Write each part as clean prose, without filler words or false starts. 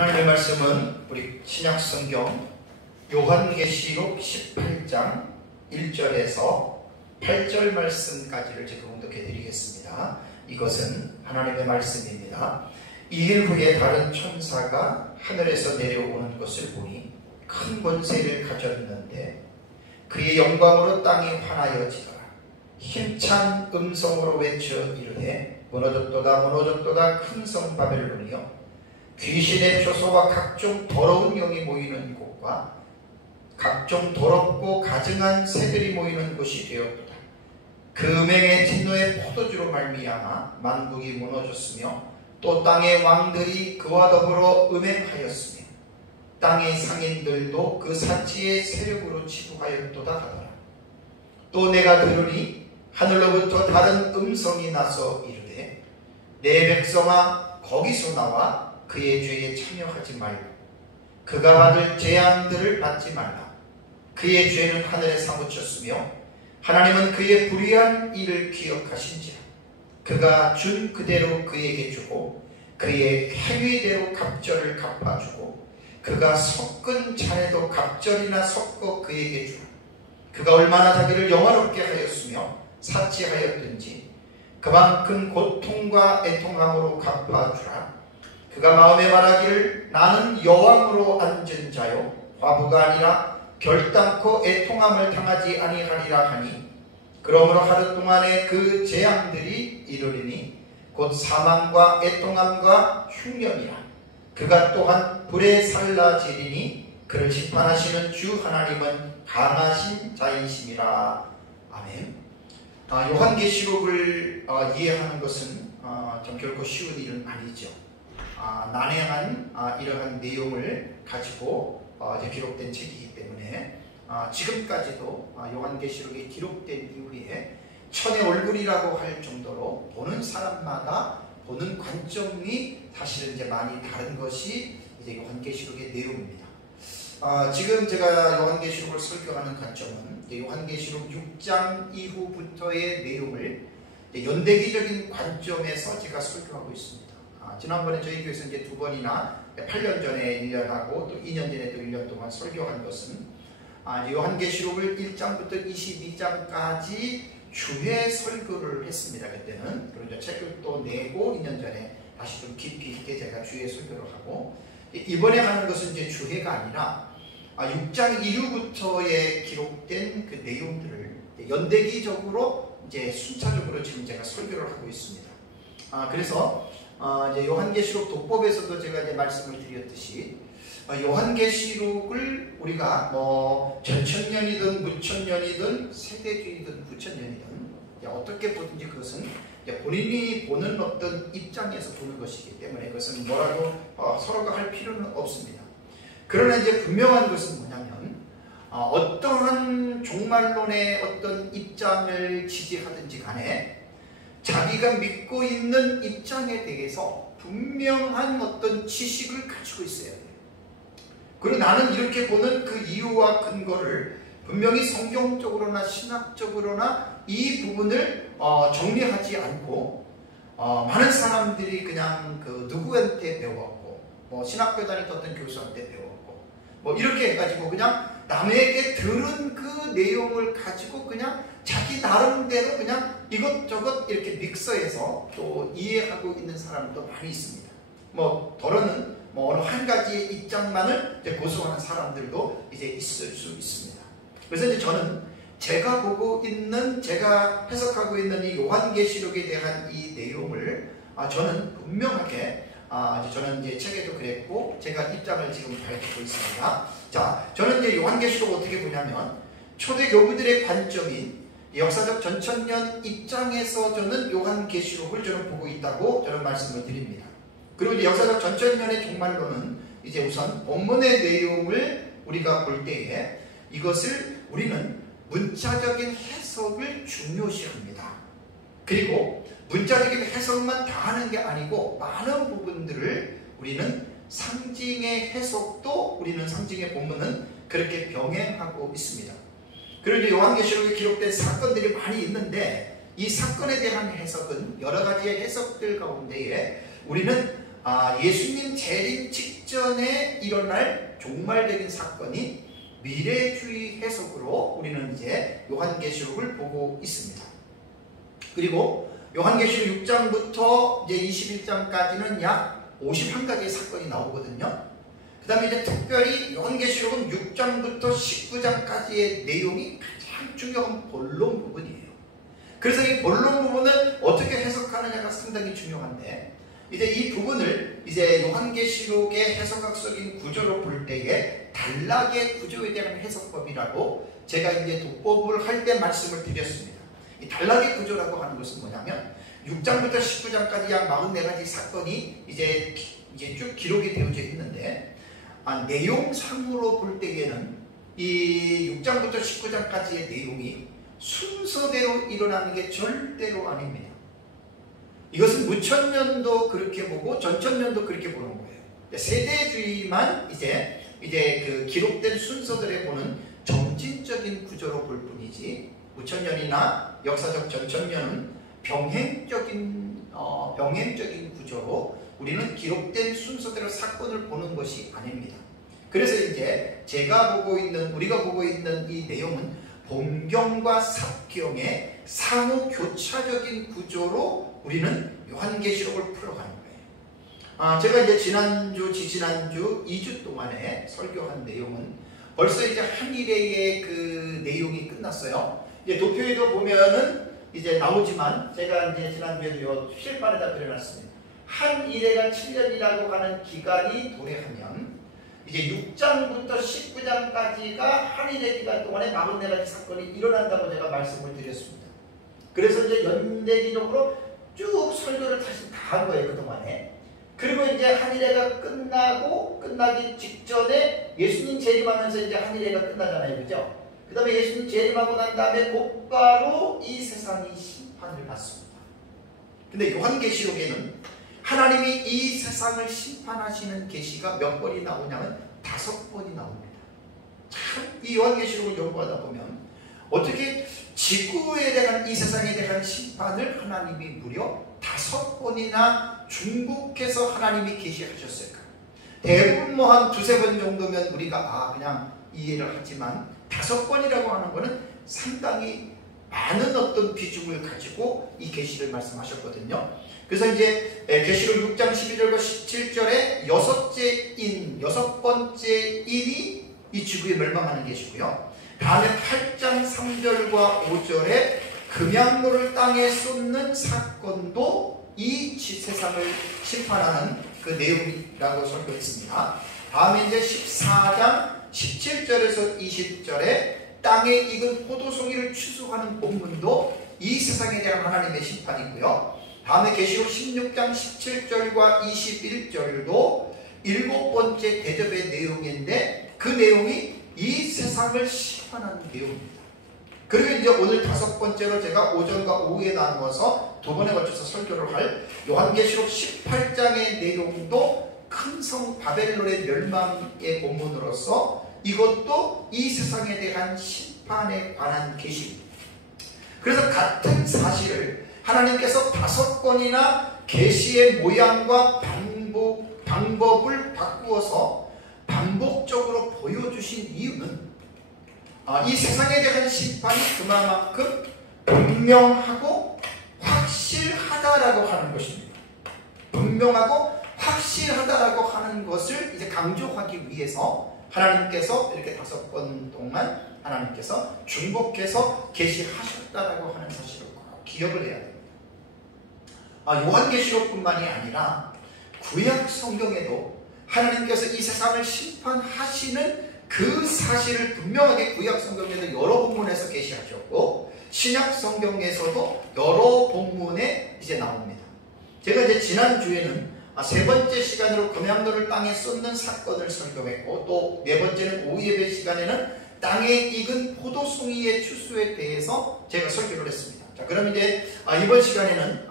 하나님의 말씀은 우리 신약성경 요한계시록 18장 1절에서 8절 말씀까지를 제가 공독해 드리겠습니다. 이것은 하나님의 말씀입니다. 2일 후에 다른 천사가 하늘에서 내려오는 것을 보니 큰 권세를 가졌는데 그의 영광으로 땅이 환하여지더라. 힘찬 음성으로 외쳐 이르되 무너졌도다 무너졌도다 큰 성 바벨론이여 귀신의 표소와 각종 더러운 영이 모이는 곳과 각종 더럽고 가증한 새들이 모이는 곳이 되었도다. 그 음행의 진노의 포도주로 말미암아 만국이 무너졌으며 또 땅의 왕들이 그와 더불어 음행하였으며 땅의 상인들도 그 사치의 세력으로 치부하였도다 하더라. 또 내가 들으니 하늘로부터 다른 음성이 나서 이르되 내 백성아 거기서 나와 그의 죄에 참여하지 말고 그가 받을 재앙들을 받지 말라. 그의 죄는 하늘에 사무쳤으며 하나님은 그의 불의한 일을 기억하신지라. 그가 준 그대로 그에게 주고 그의 행위대로 갑절을 갚아주고 그가 섞은 잔에도 갑절이나 섞어 그에게 주라. 그가 얼마나 자기를 영화롭게 하였으며 사치하였든지 그만큼 고통과 애통함으로 갚아주라. 그가 마음에 말하기를 나는 여왕으로 앉은 자요 과부가 아니라 결단코 애통함을 당하지 아니하리라 하니 그러므로 하루 동안에 그 재앙들이 이르리니 곧 사망과 애통함과 흉년이라. 그가 또한 불에 살라지리니 그를 심판하시는 주 하나님은 강하신 자이심이라. 아멘. 요한계시록을 이해하는 것은 좀 결코 쉬운 일은 아니죠. 난해한 이러한 내용을 가지고 기록된 책이기 때문에 지금까지도 요한계시록이 기록된 이후에 천의 얼굴이라고 할 정도로 보는 사람마다 보는 관점이 사실은 이제 많이 다른 것이 이제 요한계시록의 내용입니다. 지금 제가 요한계시록을 설교하는 관점은 요한계시록 6장 이후부터의 내용을 연대기적인 관점에서 제가 설교하고 있습니다. 지난번에 저희 교회에서 이제 2번이나 8년 전에 1년 하고 또 2년 전에 또 1년 동안 설교한 것은 요한계시록을 1장부터 22장까지 주회 설교를 했습니다. 그때는. 그리고 이제 책을 또 내고 2년 전에 다시 좀 깊이 있게 제가 주회 설교를 하고 이번에 하는 것은 이제 주회가 아니라 6장 이후부터의 기록된 그 내용들을 연대기적으로 이제 순차적으로 지금 제가 설교를 하고 있습니다. 그래서 이제 요한계시록 독법에서도 제가 이제 말씀을 드렸듯이 요한계시록을 우리가 전천년이든 무천년이든 세대주의든 구천년이든 어떻게 보든지 그것은 본인이 보는 어떤 입장에서 보는 것이기 때문에 그것은 뭐라고 서로가 할 필요는 없습니다. 그러나 이제 분명한 것은 뭐냐면 어떠한 종말론의 어떤 입장을 지지하든지 간에 자기가 믿고 있는 입장에 대해서 분명한 어떤 지식을 가지고 있어야 돼요. 그리고 나는 이렇게 보는 그 이유와 근거를 분명히 성경적으로나 신학적으로나 이 부분을 정리하지 않고 많은 사람들이 그냥 그 누구한테 배웠고 신학교 다닐 어떤 교수한테 배웠고 이렇게 해가지고 그냥 남에게 들은 그 내용을 가지고 그냥 자기 나름대로 그냥 이것저것 이렇게 믹서해서 또 이해하고 있는 사람도 많이 있습니다. 더러는 어느 한 가지의 입장만을 이제 고수하는 사람들도 이제 있을 수 있습니다. 그래서 이제 저는 제가 보고 있는, 제가 해석하고 있는 이 요한계시록에 대한 이 내용을 저는 분명하게 저는 이제 책에도 그랬고 제가 입장을 지금 밝히고 있습니다. 자, 저는 이제 요한계시록 어떻게 보냐면 초대 교부들의 관점인 역사적 전천년 입장에서 저는 요한계시록을 저는 보고 있다고 저는 말씀을 드립니다. 그리고 이제 역사적 전천년의 종말론은 이제 우선 본문의 내용을 우리가 볼 때에 이것을 우리는 문자적인 해석을 중요시합니다. 그리고 문자적인 해석만 다 하는 게 아니고 많은 부분들을 우리는 상징의 해석도 우리는 상징의 본문은 그렇게 병행하고 있습니다. 그리고 이제 요한계시록에 기록된 사건들이 많이 있는데 이 사건에 대한 해석은 여러 가지의 해석들 가운데에 우리는 예수님 재림 직전에 일어날 종말적인 사건이 미래주의 해석으로 우리는 이제 요한계시록을 보고 있습니다. 그리고 요한계시록 6장부터 이제 21장까지는 약 51가지의 사건이 나오거든요. 그 다음에 이제 특별히 요한계시록은 6장부터 19장까지의 내용이 가장 중요한 본론 부분이에요. 그래서 이 본론 부분을 어떻게 해석하느냐가 상당히 중요한데, 이제 이 부분을 이제 요한계시록의 해석학적인 구조로 볼 때에 단락의 구조에 대한 해석법이라고 제가 이제 독법을 할 때 말씀을 드렸습니다. 이 단락의 구조라고 하는 것은 뭐냐면 6장부터 19장까지 약 44가지 사건이 이제 쭉 기록이 되어져 있는데, 내용상으로 볼 때에는 이 6장부터 19장까지의 내용이 순서대로 일어나는 게 절대로 아닙니다. 이것은 무천년도 그렇게 보고 전천년도 그렇게 보는 거예요. 세대주의만 이제 그 기록된 순서들에 보는 점진적인 구조로 볼 뿐이지, 무천년이나 역사적 전천년은 병행적인 구조로 우리는 기록된 순서대로 사건을 보는 것이 아닙니다. 그래서 이제 우리가 보고 있는 이 내용은 본경과 삽경의 상호 교차적인 구조로 우리는 요한계시록을 풀어가는 거예요. 제가 이제 지난주 2주 동안에 설교한 내용은 벌써 이제 한 일회의 그 내용이 끝났어요. 이제 도표에도 보면은 이제 나오지만 제가 이제 지난주에도 실판에다 그려놨습니다. 한 일회가 7년이라고 하는 기간이 도래하면 이제 6장부터 19장까지가 한 일회 기간 동안에 44가지 사건이 일어난다고 제가 말씀을 드렸습니다. 그래서 이제 연대기적으로 쭉 설교를 다시 다 한 거예요, 그동안에. 그리고 이제 한 일회가 끝나기 직전에 예수님 재림하면서 이제 한 일회가 끝나잖아요, 그죠? 그 다음에 예수님 재림하고 난 다음에 곧바로 이 세상이 심판을 받습니다. 근데 요한계시록에는 하나님이 이 세상을 심판하시는 계시가 몇 번이 나오냐면 5번이 나옵니다. 참 이 요한계시록을 연구하다 보면 어떻게 지구에 대한 이 세상에 대한 심판을 하나님이 무려 5번이나 중복해서 하나님이 계시하셨을까? 대부분 뭐 한 2-3번 정도면 우리가 그냥 이해를 하지만 5번이라고 하는 것은 상당히 많은 어떤 비중을 가지고 이 계시를 말씀하셨거든요. 그래서 이제 계시록 6장 12절과 17절에 6번째 인이 이 지구에 멸망하는 계시고요. 다음에 8장 3절과 5절에 금양로를 땅에 쏟는 사건도 이 세상을 심판하는 그 내용이라고 설교했습니다. 다음에 이제 14장 17절에서 20절에 땅에 익은 포도송이를 추수하는 본문도 이 세상에 대한 하나님의 심판이고요. 다음에 계시록 16장 17절과 21절도 7번째 대접의 내용인데 그 내용이 이 세상을 심판하는 내용입니다. 그리고 이제 오늘 5번째로 제가 오전과 오후에 나누어서 2번에 걸쳐서 설교를 할 요한계시록 18장의 내용도 큰 성 바벨론의 멸망의 본문으로서 이것도 이 세상에 대한 심판에 관한 계시입니다. 그래서 같은 사실을 하나님께서 5번이나 계시의 모양과 방법을 바꾸어서 반복적으로 보여주신 이유는 이 세상에 대한 심판이 그만큼 분명하고 확실하다라고 하는 것입니다. 분명하고 확실하다라고 하는 것을 이제 강조하기 위해서 하나님께서 이렇게 5번 동안 하나님께서 중복해서 계시하셨다라고 하는 사실을 꼭 기억을 해야 됩니다. 요한계시록뿐만이 아니라 구약 성경에도 하나님께서 이 세상을 심판하시는 그 사실을 분명하게 구약 성경에도 여러 본문에서 계시하셨고 신약 성경에서도 여러 본문에 이제 나옵니다. 제가 이제 지난주에는 3번째 시간으로 금양로를 땅에 쏟는 사건을 설교했고 또 4번째는 오후 예배 시간에는 땅에 익은 포도송이의 추수에 대해서 제가 설교를 했습니다. 자, 그럼 이제 이번 시간에는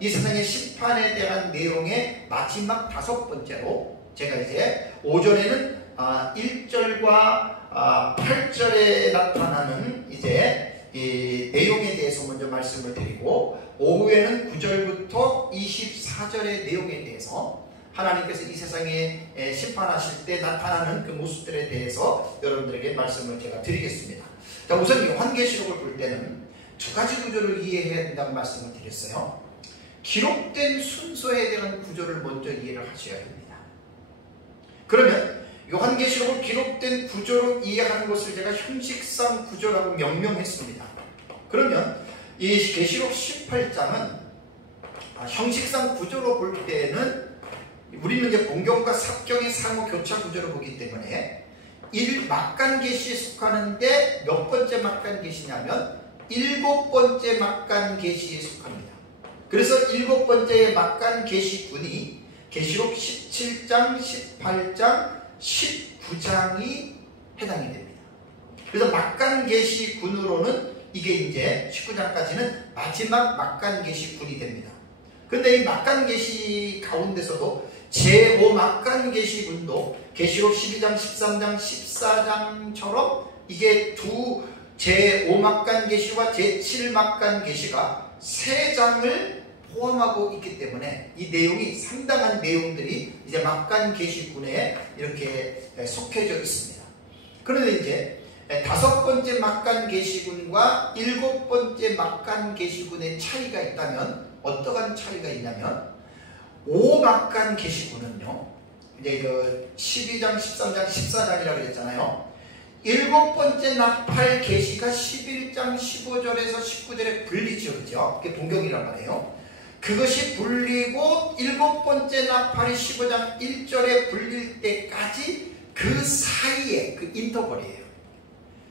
이 세상의 심판에 대한 내용의 마지막 5번째로 제가 이제 오전에는 1절과 8절에 나타나는 이제 이 내용에 대해서 먼저 말씀을 드리고 오후에는 9절부터 24절의 내용에 대해서 하나님께서 이 세상에 심판하실 때 나타나는 그 모습들에 대해서 여러분들에게 말씀을 제가 드리겠습니다. 자, 우선 요한계시록을 볼 때는 두 가지 구조를 이해해야 된다고 말씀을 드렸어요. 기록된 순서에 대한 구조를 먼저 이해를 하셔야 됩니다. 그러면 요한계시록을 기록된 구조로 이해하는 것을 제가 형식상 구조라고 명명했습니다. 그러면 이 계시록 18장은 형식상 구조로 볼 때는 우리는 이제 본경과 삽경의 상호 교차 구조로 보기 때문에 막간계시에 속하는데 몇 번째 막간계시냐면 7번째 막간계시에 속합니다. 그래서 7번째 막간계시군이 계시록 17장, 18장, 19장이 해당이 됩니다. 그래서 막간계시군으로는 이게 이제 19장까지는 마지막 막간계시군이 됩니다. 그런데 이 막간계시 가운데서도 제5 막간계시군도 계시록 12장, 13장, 14장처럼 이게 두 제5 막간계시와 제7 막간계시가 3장을 포함하고 있기 때문에 이 내용이 상당한 내용들이 이제 막간계시군에 이렇게 속해져 있습니다. 그런데 이제 5번째 막간계시군과 7번째 막간계시군의 차이가 있다면 어떠한 차이가 있냐면 5막간계시군은요, 이제 12장, 13장, 14장이라고 그랬잖아요. 7번째 나팔 계시가 11장 15절에서 19절에 불리죠. 그죠? 그게 본경이란 말이에요. 그것이 불리고 7번째 나팔이 15장 1절에 불릴 때까지 그 사이에 그 인터벌이에요.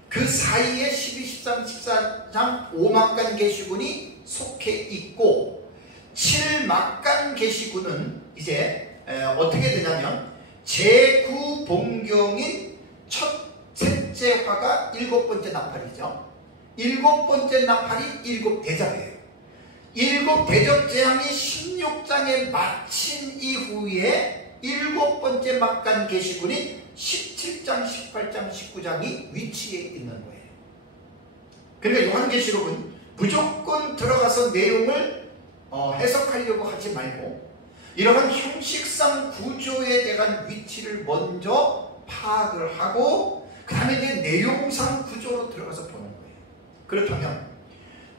그 사이에 12, 13, 14장 5막간 계시군이 속해 있고 7막간 계시군은 이제 어떻게 되냐면 제9 본경인 셋째 화가 7번째 나팔이죠. 7번째 나팔이 7대접이에요. 7대접 재앙이 16장에 마친 이후에 7번째 막간 계시군인 17장, 18장, 19장이 위치해 있는 거예요. 그러니까 요한계시록은 무조건 들어가서 내용을 해석하려고 하지 말고 이러한 형식상 구조에 대한 위치를 먼저 파악을 하고 그 다음에 이제 내용상 구조로 들어가서 보는 거예요. 그렇다면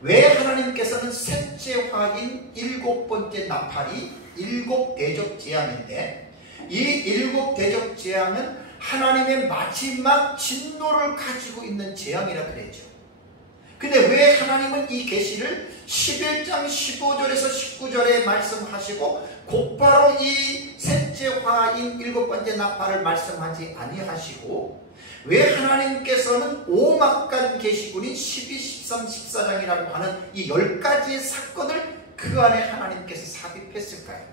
왜 하나님께서는 셋째 화인 7번째 나팔이 7대접 재앙인데 이 7대접 재앙은 하나님의 마지막 진노를 가지고 있는 재앙이라 그랬죠. 근데 왜 하나님은 이 계시를 11장 15절에서 19절에 말씀하시고 곧바로 이 셋째 화인 7번째 나팔을 말씀하지 아니하시고 왜 하나님께서는 5막간 계시군인 12, 13, 14장이라고 하는 이 10가지의 사건을 그 안에 하나님께서 삽입했을까요?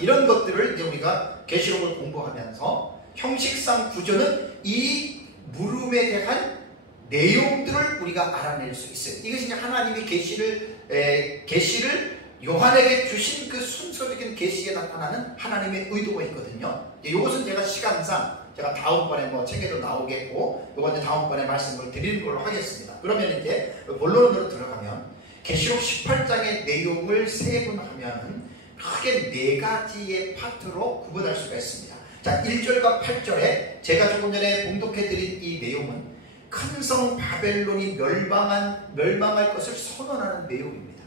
이런 것들을 이제 우리가 계시록을 공부하면서 형식상 구조는 이 물음에 대한 내용들을 우리가 알아낼 수 있어요. 이것이 이제 하나님이 계시를 요한에게 주신 그 순서적인 계시에 나타나는 하나님의 의도가 있거든요. 이것은 제가 시간상 제가 다음번에 책에도 나오겠고 이건 이제 다음번에 말씀을 드리는 걸로 하겠습니다. 그러면 이제 본론으로 들어가면 계시록 18장의 내용을 세분하면은 크게 4가지의 파트로 구분할 수가 있습니다. 자, 1절과 8절에 제가 조금 전에 봉독해드린 이 내용은 큰 성 바벨론이 멸망할 것을 선언하는 내용입니다.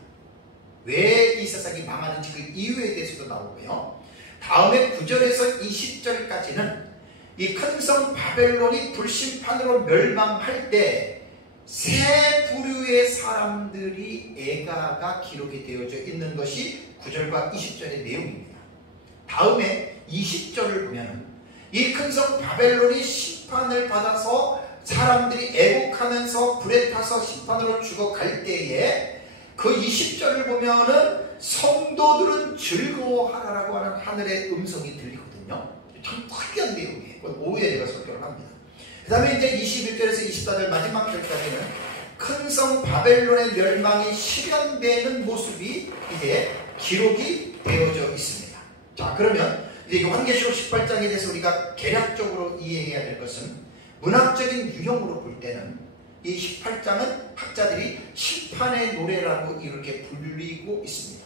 왜 이 세상이 망하는지 그 이유에 대해서도 나오고요. 다음에 9절에서 20절까지는 이 큰 성 바벨론이 불심판으로 멸망할 때 세 부류의 사람들이 애가가 기록이 되어져 있는 것이 9절과 20절의 내용입니다. 다음에 20절을 보면 이 큰 성 바벨론이 심판을 받아서 사람들이 애국하면서 불에 타서 심판으로 죽어갈 때에 그 20절을 보면은 성도들은 즐거워하라라고 하는 하늘의 음성이 들리거든요. 참 특이한 내용이에요. 그건 오후에 제가 설교를 합니다. 그 다음에 이제 21절에서 24절 마지막 절까지는 큰 성 바벨론의 멸망이 실현되는 모습이 이제 기록이 되어져 있습니다. 자, 그러면 이제 요한계시록 18장에 대해서 우리가 개략적으로 이해해야 될 것은 문학적인 유형으로 볼 때는 이 18장은 학자들이 심판의 노래라고 이렇게 불리고 있습니다.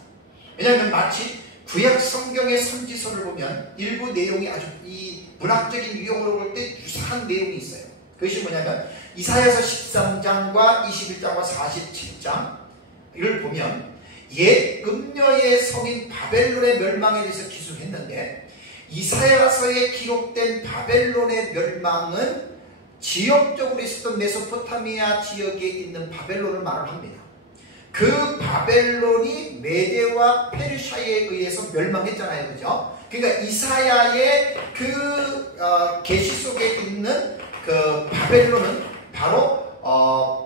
왜냐하면 마치 구약 성경의 선지서를 보면 일부 내용이 아주 이 문학적인 유형으로 볼 때 유사한 내용이 있어요. 그것이 뭐냐면 이사야서 13장과 21장과 47장을 보면 옛 음녀의 성인 바벨론의 멸망에 대해서 기술했는데 이사야서에 기록된 바벨론의 멸망은 지역적으로 있었던 메소포타미아 지역에 있는 바벨론을 말을 합니다. 그 바벨론이 메대와 페르시아에 의해서 멸망했잖아요. 그죠? 그러니까 이사야의 그 계시 속에 있는 그 바벨론은 바로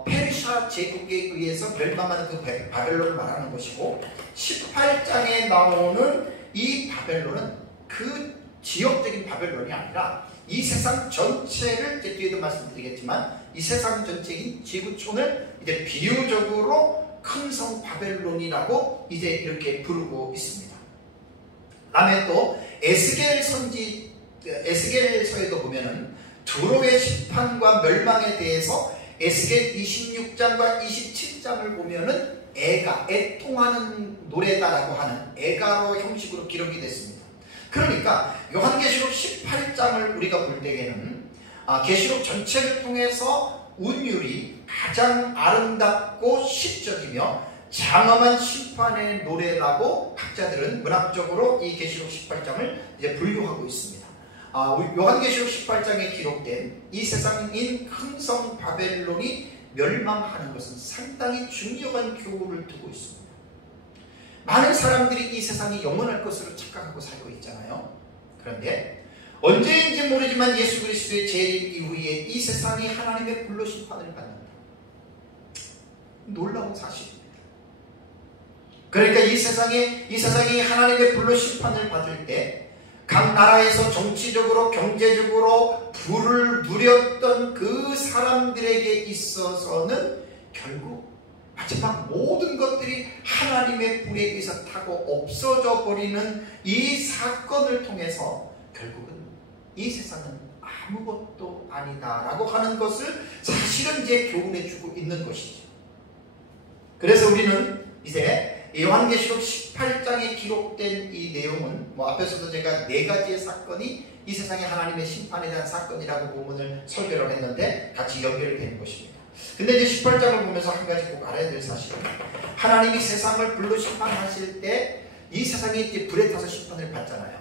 페르시아 제국에 의해서 멸망하는 그 바벨론을 말하는 것이고 18장에 나오는 이 바벨론은 그 지역적인 바벨론이 아니라 이 세상 전체를 이제 뒤에도 말씀드리겠지만 이 세상 전체인 지구촌을 이제 비유적으로 큰 성 바벨론이라고 이제 이렇게 부르고 있습니다. 다음에 또 에스겔서에도 보면은 두로의 심판과 멸망에 대해서 에스겔 26장과 27장을 보면은 애통하는 노래다라고 하는 애가로 형식으로 기록이 됐습니다. 그러니까 요한계시록 18장을 우리가 볼 때에는 계시록 전체를 통해서 운율이 가장 아름답고 시적이며 장엄한 심판의 노래라고 학자들은 문학적으로 이 계시록 18장을 이제 분류하고 있습니다. 요한계시록 18장에 기록된 이 세상인 흥성 바벨론이 멸망하는 것은 상당히 중요한 교훈을 두고 있습니다. 많은 사람들이 이 세상이 영원할 것으로 착각하고 살고 있잖아요. 그런데 언제인지 모르지만 예수 그리스도의 재림 이후에 이 세상이 하나님의 불로 심판을 받는다. 놀라운 사실입니다. 그러니까 이 세상이 하나님의 불로 심판을 받을 때 각 나라에서 정치적으로 경제적으로 부를 누렸던 그 사람들에게 있어서는 결국 마지막 모든 것들이 하나님의 불에 의해서 타고 없어져 버리는 이 사건을 통해서 결국은 이 세상은 아무것도 아니다라고 하는 것을 사실은 이제 교훈해 주고 있는 것이죠. 그래서 우리는 이제 요한계시록 18장에 기록된 이 내용은 앞에서도 제가 4가지의 사건이 이 세상의 하나님의 심판에 대한 사건이라고 본문을 설교를 했는데 같이 연결되는 것입니다. 근데 이제 18장을 보면서 한 가지 꼭 알아야 될 사실은 하나님이 세상을 불로 심판하실 때 이 세상이 이제 불에 타서 심판을 받잖아요.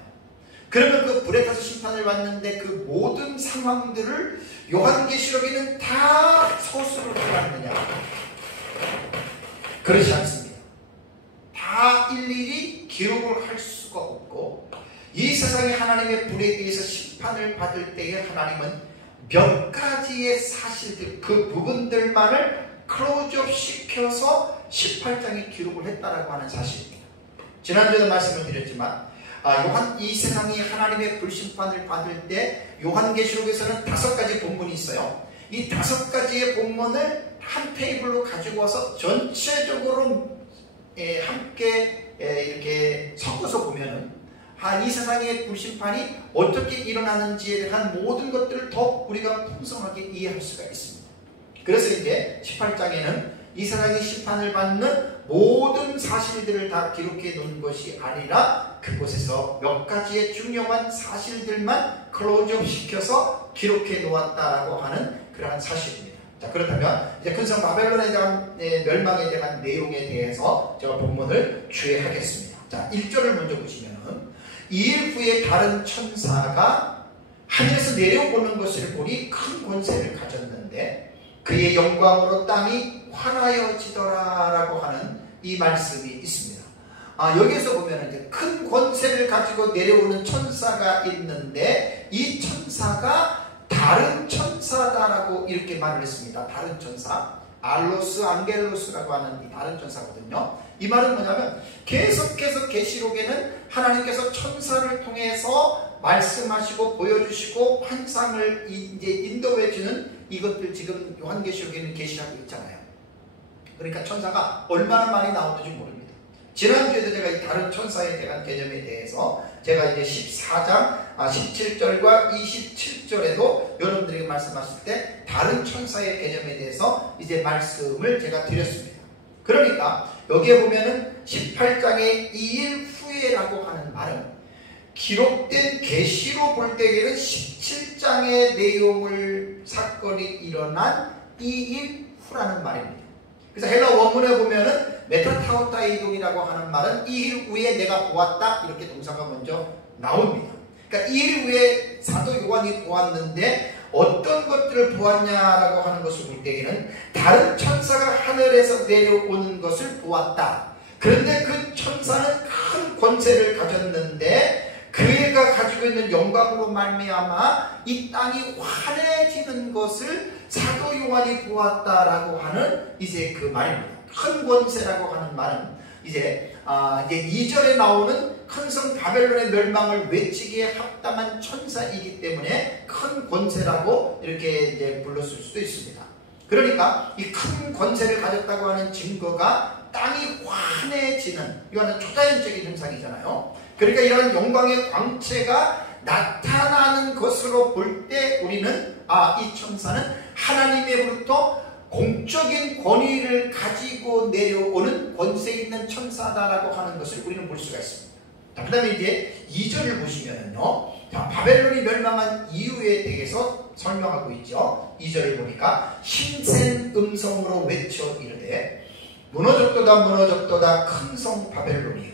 그러면 그 불에 타서 심판을 받는데 그 모든 상황들을 요한계시록에는 다 서술을 해놨느냐? 그렇지 않습니다. 다 일일이 기록을 할 수가 없고 이 세상에 하나님의 불에 의해서 심판을 받을 때에 하나님은 몇 가지의 사실들, 그 부분들만을 클로즈업 시켜서 18장에 기록을 했다라고 하는 사실입니다. 지난주에도 말씀을 드렸지만 이 세상이 하나님의 불심판을 받을 때 요한계시록에서는 5가지 본문이 있어요. 이 5가지의 본문을 한 테이블로 가지고 와서 전체적으로 함께 이렇게 섞어서 보면은 이 세상의 불심판이 어떻게 일어나는지에 대한 모든 것들을 더 우리가 풍성하게 이해할 수가 있습니다. 그래서 이제 18장에는 이 세상이 심판을 받는 모든 사실들을 다 기록해 놓은 것이 아니라 그곳에서 몇 가지의 중요한 사실들만 클로즈업 시켜서 기록해 놓았다라고 하는 그러한 사실입니다. 자, 그렇다면 이제 큰성 바벨론에 대한 멸망에 대한 내용에 대해서 제가 본문을 주의하겠습니다. 자, 1절을 먼저 보시면은 2일 후에 다른 천사가 하늘에서 내려오는 것을 보니 큰 권세를 가졌는데 그의 영광으로 땅이 환하여지더라라고 하는 이 말씀이 있습니다. 여기에서 보면 이제 큰 권세를 가지고 내려오는 천사가 있는데 이 천사가 다른 천사다라고 이렇게 말을 했습니다. 다른 천사, 알로스, 안겔로스라고 하는 이 다른 천사거든요. 이 말은 뭐냐면 계속해서 계시록에는 하나님께서 천사를 통해서 말씀하시고 보여주시고 환상을 이제 인도해 주는 이것들 지금 요한계시록에는 계시하고 있잖아요. 그러니까 천사가 얼마나 많이 나오는지 모릅니다. 지난주에도 제가 이 다른 천사에 대한 개념에 대해서 제가 이제 14장 17절과 27절에도 여러분들에게 말씀하실 때 다른 천사의 개념에 대해서 이제 말씀을 제가 드렸습니다. 그러니까 여기에 보면은 18장의 2일 후에라고 하는 말은 기록된 계시로 볼 때에는 17장의 내용을 사건이 일어난 2일 후라는 말입니다. 그래서 헬라 원문에 보면은 메타타우타이동이라고 하는 말은 2일 후에 내가 보았다 이렇게 동사가 먼저 나옵니다. 그러니까 2일 후에 사도 요한이 보았는데 어떤 것들을 보았냐라고 하는 것을 볼 때에는 다른 천사가 하늘에서 내려오는 것을 보았다. 그런데 그 천사는 큰 권세를 가졌는데 그 애가 가지고 있는 영광으로 말미암아 이 땅이 환해지는 것을 사도 요한이 보았다라고 하는 이제 그 말입니다. 큰 권세라고 하는 말은 이제 2절에 나오는 큰 성 바벨론의 멸망을 외치기에 합당한 천사이기 때문에 큰 권세라고 이렇게 이제 불렀을 수도 있습니다. 그러니까 이 큰 권세를 가졌다고 하는 증거가 땅이 환해지는, 이거는 초자연적인 현상이잖아요. 그러니까 이런 영광의 광채가 나타나는 것으로 볼 때 우리는 이 천사는 하나님으로부터 공적인 권위를 가지고 내려오는 권세 있는 천사다라고 하는 것을 우리는 볼 수가 있습니다. 그 다음에 이제 2절을 보시면은요, 바벨론이 멸망한 이유에 대해서 설명하고 있죠. 2절을 보니까 힘센 음성으로 외쳐 이르되 무너졌도다 무너졌도다 큰 성 바벨론이요,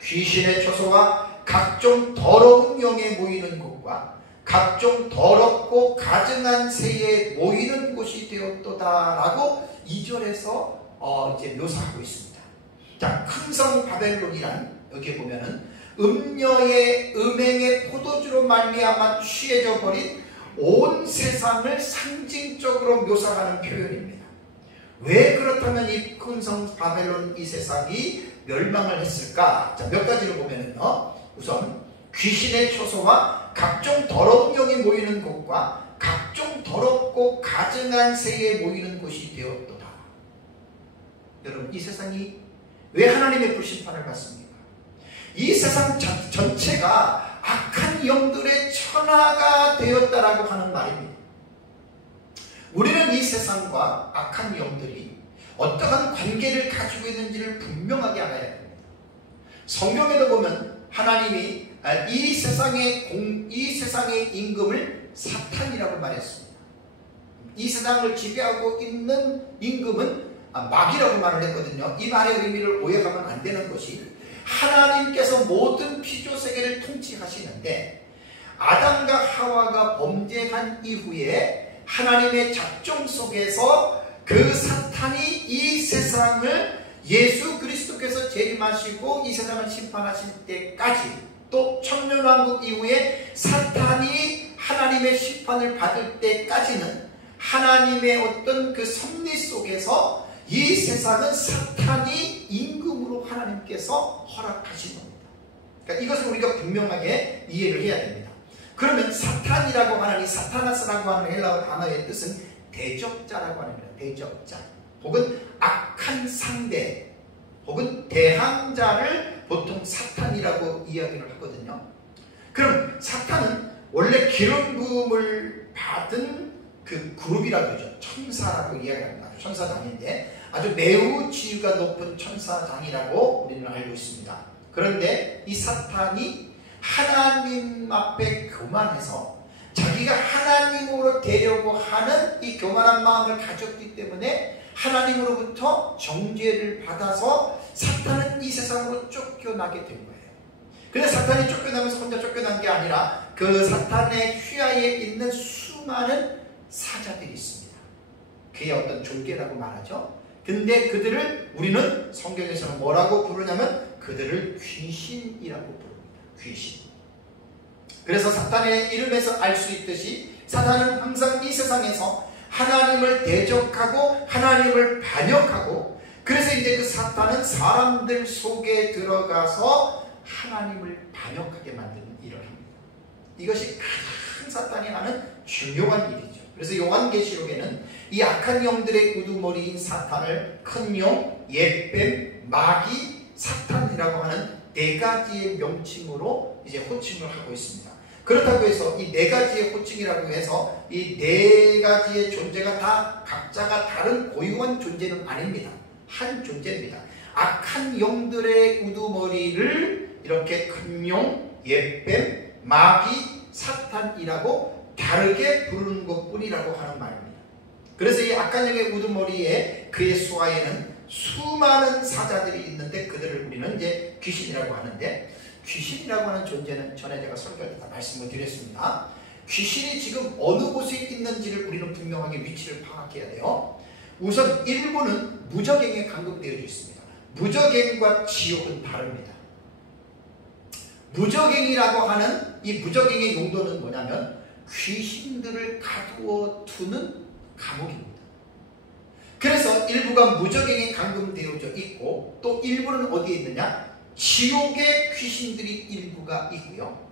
귀신의 처소와 각종 더러운 영에 모이는 곳과 각종 더럽고 가증한 새에 모이는 곳이 되었도다라고 2절에서 이제 묘사하고 있습니다. 자, 큰 성 바벨론이란 여기에 보면은 음녀의 음행의 포도주로 말미암아 취해져 버린 온 세상을 상징적으로 묘사하는 표현입니다. 왜 그렇다면 이 큰 성 바벨론 이 세상이 멸망을 했을까? 자, 몇 가지를 보면은요, 우선 귀신의 처소와 각종 더러운 영이 모이는 곳과 각종 더럽고 가증한 새에 모이는 곳이 되었도다. 여러분, 이 세상이 왜 하나님의 불심판을 받습니까? 이 세상 전체가 악한 영들의 천하가 되었다라고 하는 말입니다. 우리는 이 세상과 악한 영들이 어떠한 관계를 가지고 있는지를 분명하게 알아야 됩니다. 성경에도 보면 하나님이 이 세상의 임금을 사탄이라고 말했습니다. 이 세상을 지배하고 있는 임금은 마귀라고 말을 했거든요. 이 말의 의미를 오해하면 안 되는 것이, 하나님께서 모든 피조세계를 통치하시는데 아담과 하와가 범죄한 이후에 하나님의 작정 속에서 그 사탄이 이 세상을 예수 그리스도께서 재림하시고 이 세상을 심판하실 때까지, 또 천년왕국 이후에 사탄이 하나님의 심판을 받을 때까지는 하나님의 어떤 그 섭리 속에서 이 세상은 사탄이 임금으로 하나님께서 허락하신 겁니다. 그러니까 이것을 우리가 분명하게 이해를 해야 됩니다. 그러면 사탄이라고 하는 이 사타나스라고 하는 헬라어 단어의 뜻은 대적자라고 하는 겁니다. 대적자, 혹은 악한 상대, 혹은 대항자를 보통 사탄이라고 이야기를 하거든요. 그럼 사탄은 원래 기름 부음을 받은 그 그룹이라고 하죠. 천사라고 이야기합니다. 천사단인데 아주 매우 지위가 높은 천사단이라고 우리는 알고 있습니다. 그런데 이 사탄이 하나님 앞에 교만해서 자기가 하나님으로 되려고 하는 이 교만한 마음을 가졌기 때문에 하나님으로부터 정죄를 받아서 사탄은 이 세상으로 쫓겨나게 된 거예요. 근데 사탄이 쫓겨나면서 혼자 쫓겨난 게 아니라 그 사탄의 휘하에 있는 수많은 사자들이 있습니다. 그의 어떤 졸개라고 말하죠. 근데 그들을 우리는 성경에서는 뭐라고 부르냐면 그들을 귀신이라고 부릅니다. 귀신. 그래서 사탄의 이름에서 알 수 있듯이 사탄은 항상 이 세상에서 하나님을 대적하고 하나님을 반역하고, 그래서 이제 그 사탄은 사람들 속에 들어가서 하나님을 반역하게 만드는 일을 합니다. 이것이 가장 사탄이 하는 중요한 일이죠. 그래서 요한계시록에는 이 악한 영들의 우두머리인 사탄을 큰 영, 옛뱀, 마귀, 사탄이라고 하는 네 가지의 명칭으로 이제 호칭을 하고 있습니다. 그렇다고 해서 이 네 가지의 호칭이라고 해서 이 네 가지의 존재가 다 각자가 다른 고유한 존재는 아닙니다. 한 존재입니다. 악한 영들의 우두머리를 이렇게 금용, 옛뱀, 마귀, 사탄이라고 다르게 부르는 것뿐이라고 하는 말입니다. 그래서 이 악한 영의 우두머리에 그의 수하에는 수많은 사자들이 있는데 그들을 우리는 이제 귀신이라고 하는데, 귀신이라고 하는 존재는 전에 제가 설교할 때 다 말씀을 드렸습니다. 귀신이 지금 어느 곳에 있는지를 우리는 분명하게 위치를 파악해야 돼요. 우선 일부는 무저갱에 감금되어 있습니다. 무저갱과 지옥은 다릅니다. 무저갱이라고 하는 이 무저갱의 용도는 뭐냐면 귀신들을 가두어 두는 감옥입니다. 그래서 일부가 무저갱에 감금되어져 있고 또 일부는 어디에 있느냐? 지옥의 귀신들이 일부가 있고요.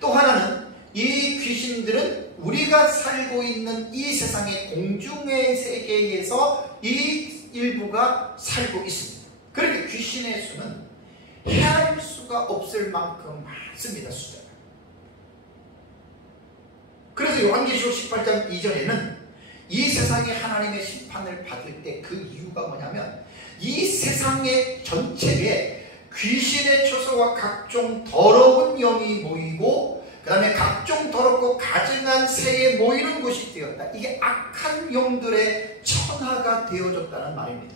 또 하나는 이 귀신들은 우리가 살고 있는 이 세상의 공중의 세계에서 이 일부가 살고 있습니다. 그러니까 귀신의 수는 헤아릴 수가 없을 만큼 많습니다. 숫자가. 그래서 요한계시록 18장 이전에는 이 세상에 하나님의 심판을 받을 때 그 이유가 뭐냐면 이 세상의 전체에 귀신의 처소와 각종 더러운 영이 모이고 그 다음에 각종 더럽고 가증한 새에 모이는 곳이 되었다. 이게 악한 영들의 천하가 되어졌다는 말입니다.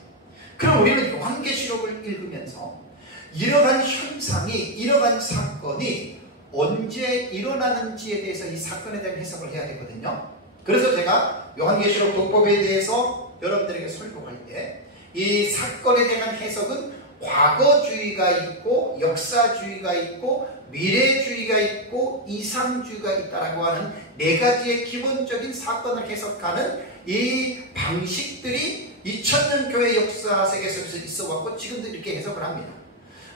그럼 우리는 요한계시록을 읽으면서 이러한 현상이, 이러한 사건이 언제 일어나는지에 대해서 이 사건에 대한 해석을 해야 되거든요. 그래서 제가 요한계시록 독법에 대해서 여러분들에게 설교할 때 이 사건에 대한 해석은 과거주의가 있고 역사주의가 있고 미래주의가 있고 이상주의가 있다라고 하는 네 가지의 기본적인 사건을 해석하는 이 방식들이 2000년 교회 역사 세계에서 있어왔고 지금도 이렇게 해석을 합니다.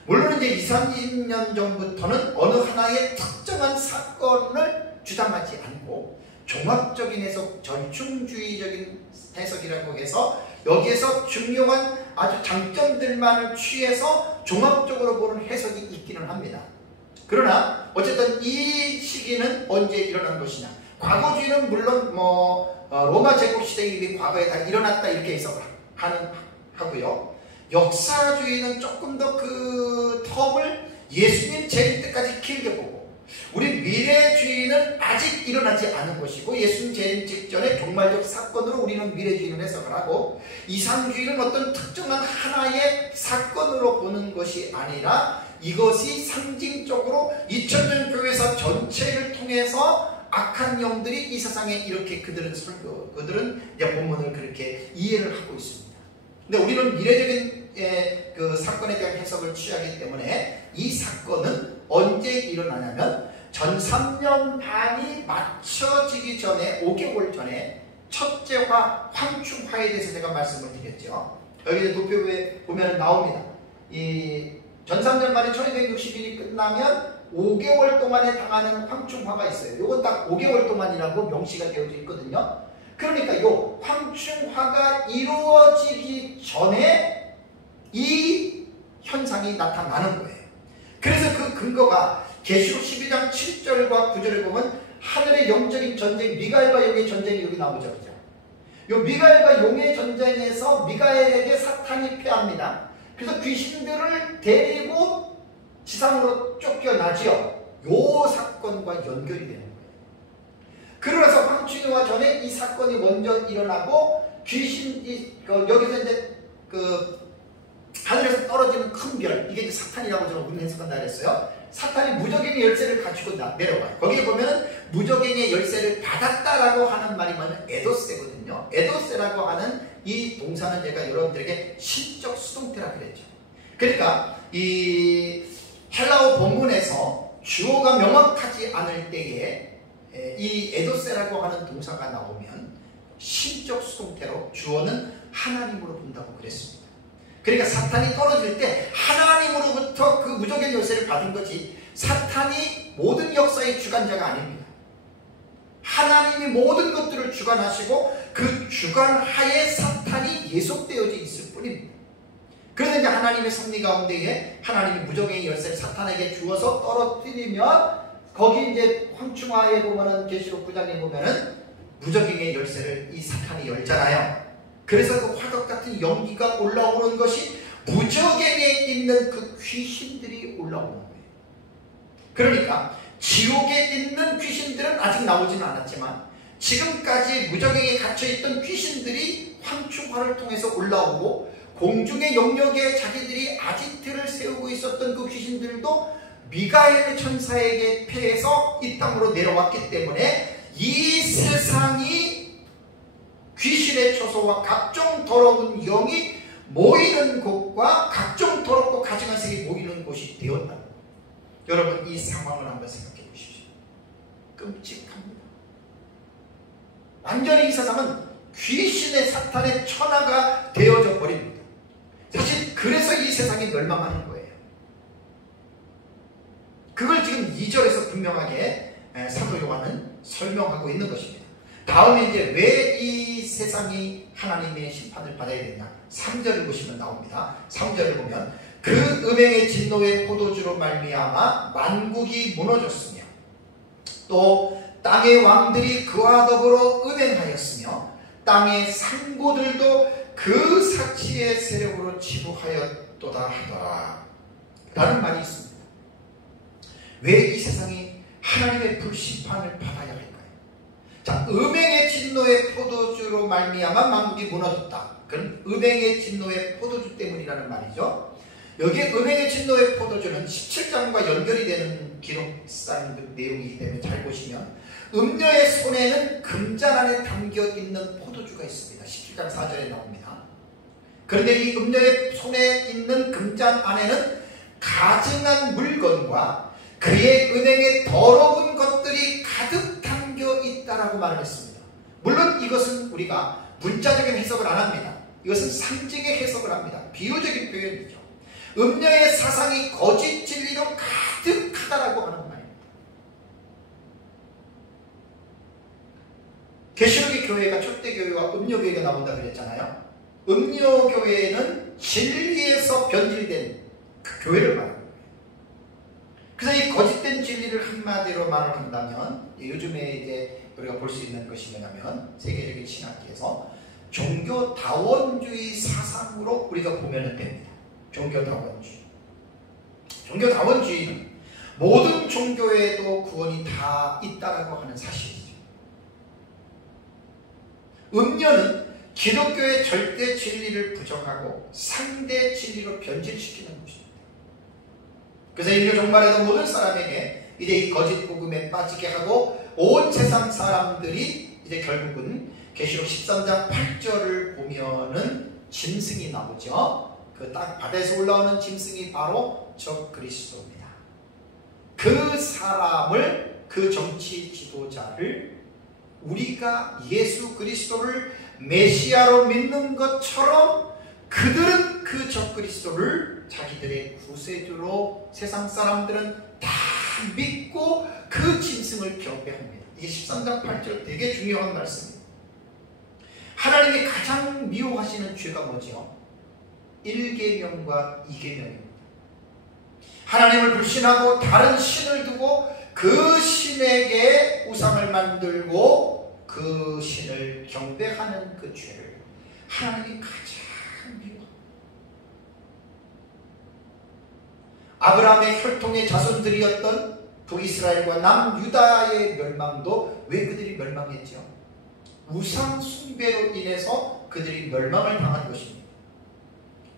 물론 이제 20, 30년 전부터는 어느 하나의 특정한 사건을 주장하지 않고 종합적인 해석, 전충주의적인 해석이라고 해서 여기에서 중요한 아주 장점들만을 취해서 종합적으로 보는 해석이 있기는 합니다. 그러나 어쨌든 이 시기는 언제 일어난 것이냐? 과거주의는 물론 로마 제국 시대 이미 과거에 다 일어났다 이렇게 해석을 하고요. 역사주의는 조금 더 그 텀을 예수님 재림 때까지 길게 보고, 우리 미래주의는 아직 일어나지 않은 것이고 예수님 재림 직전의 종말적 사건으로 우리는 미래주의를 해석을 하고, 이상주의는 어떤 특정한 하나의 사건으로 보는 것이 아니라 이것이 상징적으로 2000년 교회사 전체를 통해서 악한 영들이 이 세상에 이렇게 그들은 이제 본문을 그렇게 이해를 하고 있습니다. 근데 우리는 미래적인 그 사건에 대한 해석을 취하기 때문에 이 사건은 언제 일어나냐면 전 3년 반이 맞춰지기 전에 5개월 전에 첫째 황충화에 대해서 제가 말씀을 드렸죠. 여기 도표에 보면 나옵니다. 이 전 3년 만에 1260일이 끝나면 5개월 동안에 당하는 황충화가 있어요. 이건 딱 5개월 동안이라고 명시가 되어져 있거든요. 그러니까 이 황충화가 이루어지기 전에 이 현상이 나타나는 거예요. 그래서 그 근거가 계시록 12장 7절과 9절에 보면 하늘의 영적인 전쟁, 미가엘과 용의 전쟁이 여기 나오죠. 그죠? 이 미가엘과 용의 전쟁에서 미가엘에게 사탄이 패합니다. 그래서 귀신들을 데리고 지상으로 쫓겨나지요. 요 사건과 연결이 되는 거예요. 그러면서 황충화 전에 이 사건이 먼저 일어나고 귀신이 여기서 이제 하늘에서 떨어지는 큰 별, 이게 이제 사탄이라고 저는 우리는 해석한다 그랬어요. 사탄이 무저갱의 열쇠를 가지고 내려와요. 거기에 보면은 무저갱의 열쇠를 받았다라고 하는 말이 뭐냐면 에도세거든요. 에도세라고 하는 이 동사는 제가 여러분들에게 신적 수동태라 그랬죠. 그러니까 이 헬라어 본문에서 주어가 명확하지 않을 때에 이 에도세라고 하는 동사가 나오면 신적 수동태로 주어는 하나님으로 본다고 그랬습니다. 그러니까 사탄이 떨어질 때 하나님으로부터 그 무저갱 열쇠를 받은 거지 사탄이 모든 역사의 주관자가 아닙니다. 하나님이 모든 것들을 주관하시고 그 주관하에 사탄이 예속되어져 있을 뿐입니다. 그런데 이제 하나님의 섭리 가운데에 하나님이 무적의 열쇠를 사탄에게 주어서 떨어뜨리면 거기 이제 황충하에 보면은 계시록 9장에 보면은 무적의 열쇠를 이 사탄이 열잖아요. 그래서 그 화덕 같은 연기가 올라오는 것이 무적에 있는 그 귀신들이 올라오는 거예요. 그러니까 지옥에 있는 귀신들은 아직 나오지는 않았지만 지금까지 무적에 갇혀있던 귀신들이 황충화를 통해서 올라오고 공중의 영역에 자기들이 아지트를 세우고 있었던 그 귀신들도 미가엘 천사에게 패해서 이 땅으로 내려왔기 때문에 이 세상이 귀신의 처소와 각종 더러운 영이 모이는 곳과 각종 더럽고 가증한 색이 모이는 곳이 되었다. 여러분 이 상황을 한번 생각해 보십시오. 끔찍합니다. 완전히 이 세상은 귀신의 사탄의 천하가 되어져 버립니다. 사실 그래서 이 세상이 멸망하는 거예요. 그걸 지금 2절에서 분명하게 사도 요한은 설명하고 있는 것입니다. 다음에 이제 왜 이 세상이 하나님의 심판을 받아야 되냐, 3절을 보시면 나옵니다. 3절을 보면 그 음행의 진노의 포도주로 말미암아 만국이 무너졌으며 또 땅의 왕들이 그와 더불어 음행하였으며 땅의 상고들도 그 사치의 세력으로 치부하였도다 하더라 라는 말이 있습니다. 왜 이 세상이 하나님의 불심판을 받아야 할까요? 자, 음행의 진노의 포도주로 말미암아 만국이 무너졌다. 그건 음행의 진노의 포도주 때문이라는 말이죠. 여기에 음행의 진노의 포도주는 17장과 연결이 되는 기록상 그 내용이기 때문에 잘 보시면 음녀의 손에는 금잔 안에 담겨있는 포도주가 있습니다. 17장 4절에 나옵니다. 그런데 이 음녀의 손에 있는 금잔 안에는 가증한 물건과 그의 은행에 더러운 것들이 가득 담겨 있다라고 말을 했습니다. 물론 이것은 우리가 문자적인 해석을 안 합니다. 이것은 상징의 해석을 합니다. 비유적인 표현이죠. 음녀의 사상이 거짓 진리로 가득하다라고 하는 말입니다. 계시록의 교회가 초대교회와 음녀교회가 나온다 그랬잖아요. 음녀교회는 진리에서 변질된 그 교회를 말합니다. 그래서 이 거짓된 진리를 한마디로 말을 한다면 요즘에 이제 우리가 볼 수 있는 것이 뭐냐면 세계적인 신학계에서 종교다원주의 사상으로 우리가 보면 됩니다. 종교다원주의. 종교다원주의는 모든 종교에도 구원이 다 있다라고 하는 사실이죠. 음녀는 기독교의 절대 진리를 부정하고 상대 진리로 변질시키는 것입니다. 그래서 인류 종말에도 모든 사람에게 이제 이 거짓 복음에 빠지게 하고 온 세상 사람들이 이제 결국은 계시록 13장 8절을 보면은 짐승이 나오죠. 그 딱 바다에서 올라오는 짐승이 바로 저 그리스도입니다. 그 사람을, 그 정치 지도자를 우리가 예수 그리스도를 메시아로 믿는 것처럼 그들은 그 적그리스도를 자기들의 구세주로 세상 사람들은 다 믿고 그 짐승을 경배합니다. 이게 13장 8절 되게 중요한 말씀입니다. 하나님이 가장 미워하시는 죄가 뭐죠? 1계명과 2계명입니다. 하나님을 불신하고 다른 신을 두고 그 신에게 우상을 만들고 그 신을 경배하는 그 죄를 하나님이 가장 미워합니다. 아브라함의 혈통의 자손들이었던 북이스라엘과 남유다의 멸망도 왜 그들이 멸망했죠? 우상 숭배로 인해서 그들이 멸망을 당한 것입니다.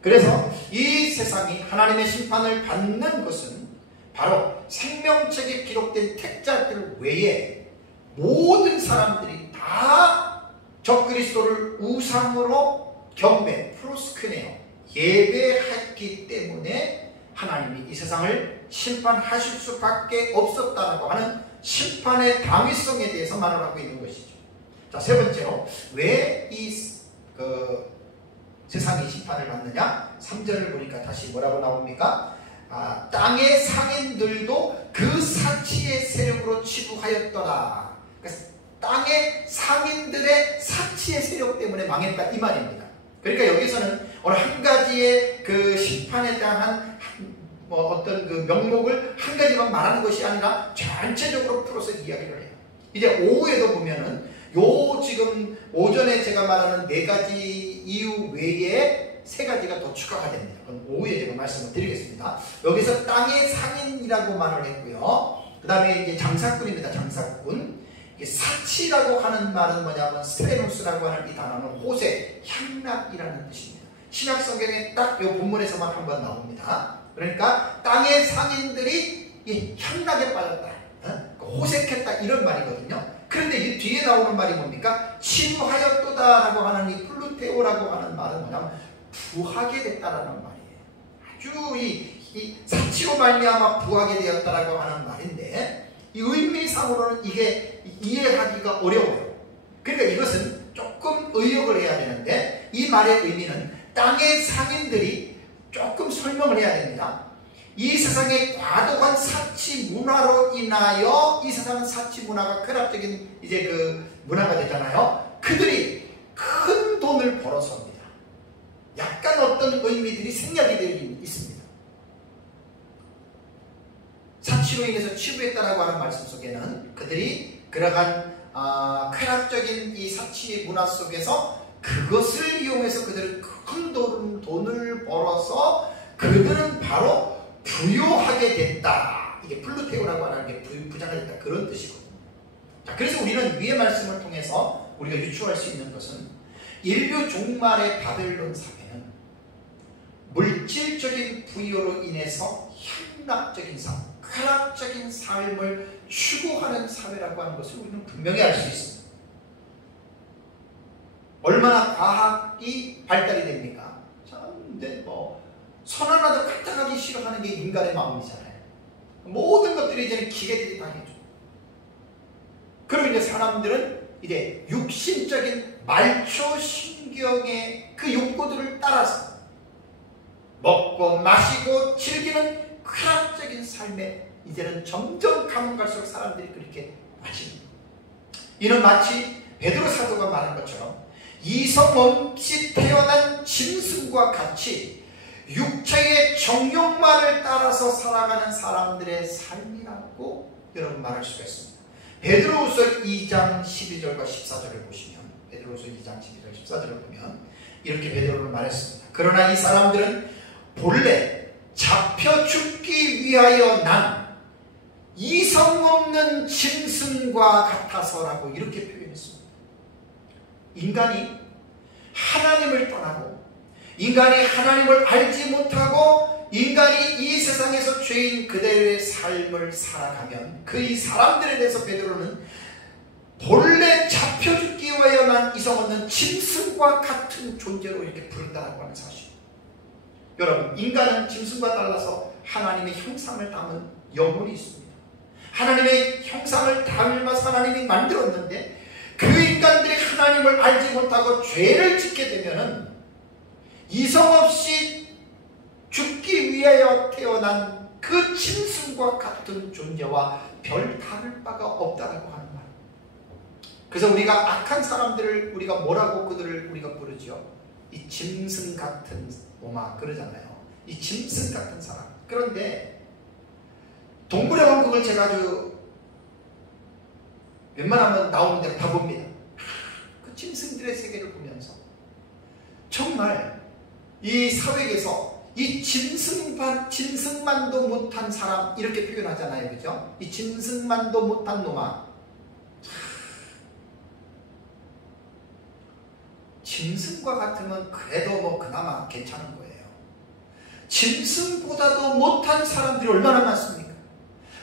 그래서 이 세상이 하나님의 심판을 받는 것은 바로 생명책에 기록된 택자들 외에 모든 사람들이 다 적그리스도를 우상으로 경배, 프로스크네어, 예배했기 때문에 하나님이 이 세상을 심판하실 수밖에 없었다고 하는 심판의 당위성에 대해서 말을 하고 있는 것이죠. 자, 세 번째로 왜 이 세상이 심판을 받느냐? 3절을 보니까 다시 뭐라고 나옵니까? 땅의 상인들도 그 사치의 세력으로 치부하였더라. 그러니까 땅의 상인들의 사치의 세력 때문에 망했다 이 말입니다. 그러니까 여기서는 어느 한 가지의 그 심판에 대한 어떤 그 명목을 한 가지만 말하는 것이 아니라 전체적으로 풀어서 이야기를 해요. 이제 오후에도 보면은 요 지금 오전에 제가 말하는 4가지 이유 외에 3가지가 더 추가가 됩니다. 그럼 오후에 제가 말씀을 드리겠습니다. 여기서 땅의 상인이라고 말을 했고요. 그 다음에 이제 장사꾼입니다. 장사꾼. 사치라고 하는 말은 뭐냐면 스테노스라고 하는 이 단어는 호세, 향락이라는 뜻입니다. 신약 성경에 딱 이 본문에서만 한번 나옵니다. 그러니까 땅의 상인들이 이 향락에 빠졌다, 호색했다 이런 말이거든요. 그런데 이 뒤에 나오는 말이 뭡니까? 치부하였도다라고 하는 이 플루테오라고 하는 말은 뭐냐면 부하게 됐다라는 말이에요. 아주 이 사치로 말미암아 부하게 되었다라고 하는 말인데 이 의미상으로는 이게 이해하기가 어려워요. 그러니까 이것은 조금 의역을 해야 되는데 이 말의 의미는 땅의 상인들이 조금 설명을 해야 됩니다. 이 세상의 과도한 사치 문화로 인하여 이 세상은 사치 문화가 쾌락적인 이제 그 문화가 되잖아요. 그들이 큰 돈을 벌어서입니다. 약간 어떤 의미들이 생략이 되어 있습니다. 사치로 인해서 치부했다라고 하는 말씀 속에는 그들이 그러한 쾌락적인 이 사치 문화 속에서 그것을 이용해서 그들은 큰 돈을 벌어서 그들은 바로 부유하게 됐다. 이게 플루테오라고 하는 게 부자가 됐다. 그런 뜻이거든요. 자, 그래서 우리는 위의 말씀을 통해서 우리가 유추할 수 있는 것은 인류 종말의 바벨론 사회는 물질적인 부유로 인해서 향락적인 삶, 쾌락적인 삶을 추구하는 사회라고 하는 것을 우리는 분명히 알 수 있습니다. 얼마나 과학이 발달이 됩니까? 근데 선 하나도 까딱하기 싫어하는 게 인간의 마음이잖아요. 모든 것들이 이제는 기계들이 다 해줘. 그리고 이제 사람들은 이제 육신적인 말초신경의 그 욕구들을 따라서 먹고 마시고 즐기는 쾌락적인 삶에 이제는 점점 가면 갈수록 사람들이 그렇게 빠집니다. 이는 마치 베드로 사도가 말한 것처럼 이성 없이 태어난 짐승과 같이 육체의 정욕만을 따라서 살아가는 사람들의 삶이라고 여러분 말할 수가 있습니다. 베드로후서 2장 12절과 14절을 보시면 베드로후서 2장 12절 14절을 보면 이렇게 베드로는 말했습니다. 그러나 이 사람들은 본래 잡혀 죽기 위하여 난 이성 없는 짐승과 같아서라고 이렇게 표현했습니다. 인간이 하나님을 떠나고 인간이 하나님을 알지 못하고 인간이 이 세상에서 죄인 그대로의 삶을 살아가면 그 이 사람들에 대해서 베드로는 본래 잡혀 죽기 위하여 난 이성 없는 짐승과 같은 존재로 이렇게 부른다고 하는 사실. 여러분, 인간은 짐승과 달라서 하나님의 형상을 담은 영혼이 있습니다. 하나님의 형상을 닮아서 하나님이 만들었는데 그 인간들이 하나님을 알지 못하고 죄를 짓게 되면은 이성 없이 죽기 위하여 태어난 그 짐승과 같은 존재와 별 다를 바가 없다라고 하는 말. 그래서 우리가 악한 사람들을 우리가 뭐라고 그들을 우리가 부르죠? 이 짐승 같은 오마 그러잖아요. 이 짐승 같은 사람. 그런데 동물의 왕국을 제가 아주 웬만하면 나오는 데로 다 봅니다. 그 짐승들의 세계를 보면서 정말 이 사회에서 이 짐승만도 못한 사람 이렇게 표현하잖아요. 그죠? 이 짐승만도 못한 놈아. 짐승과 같으면 그래도 그나마 괜찮은 거예요. 짐승보다도 못한 사람들이 얼마나 많습니까?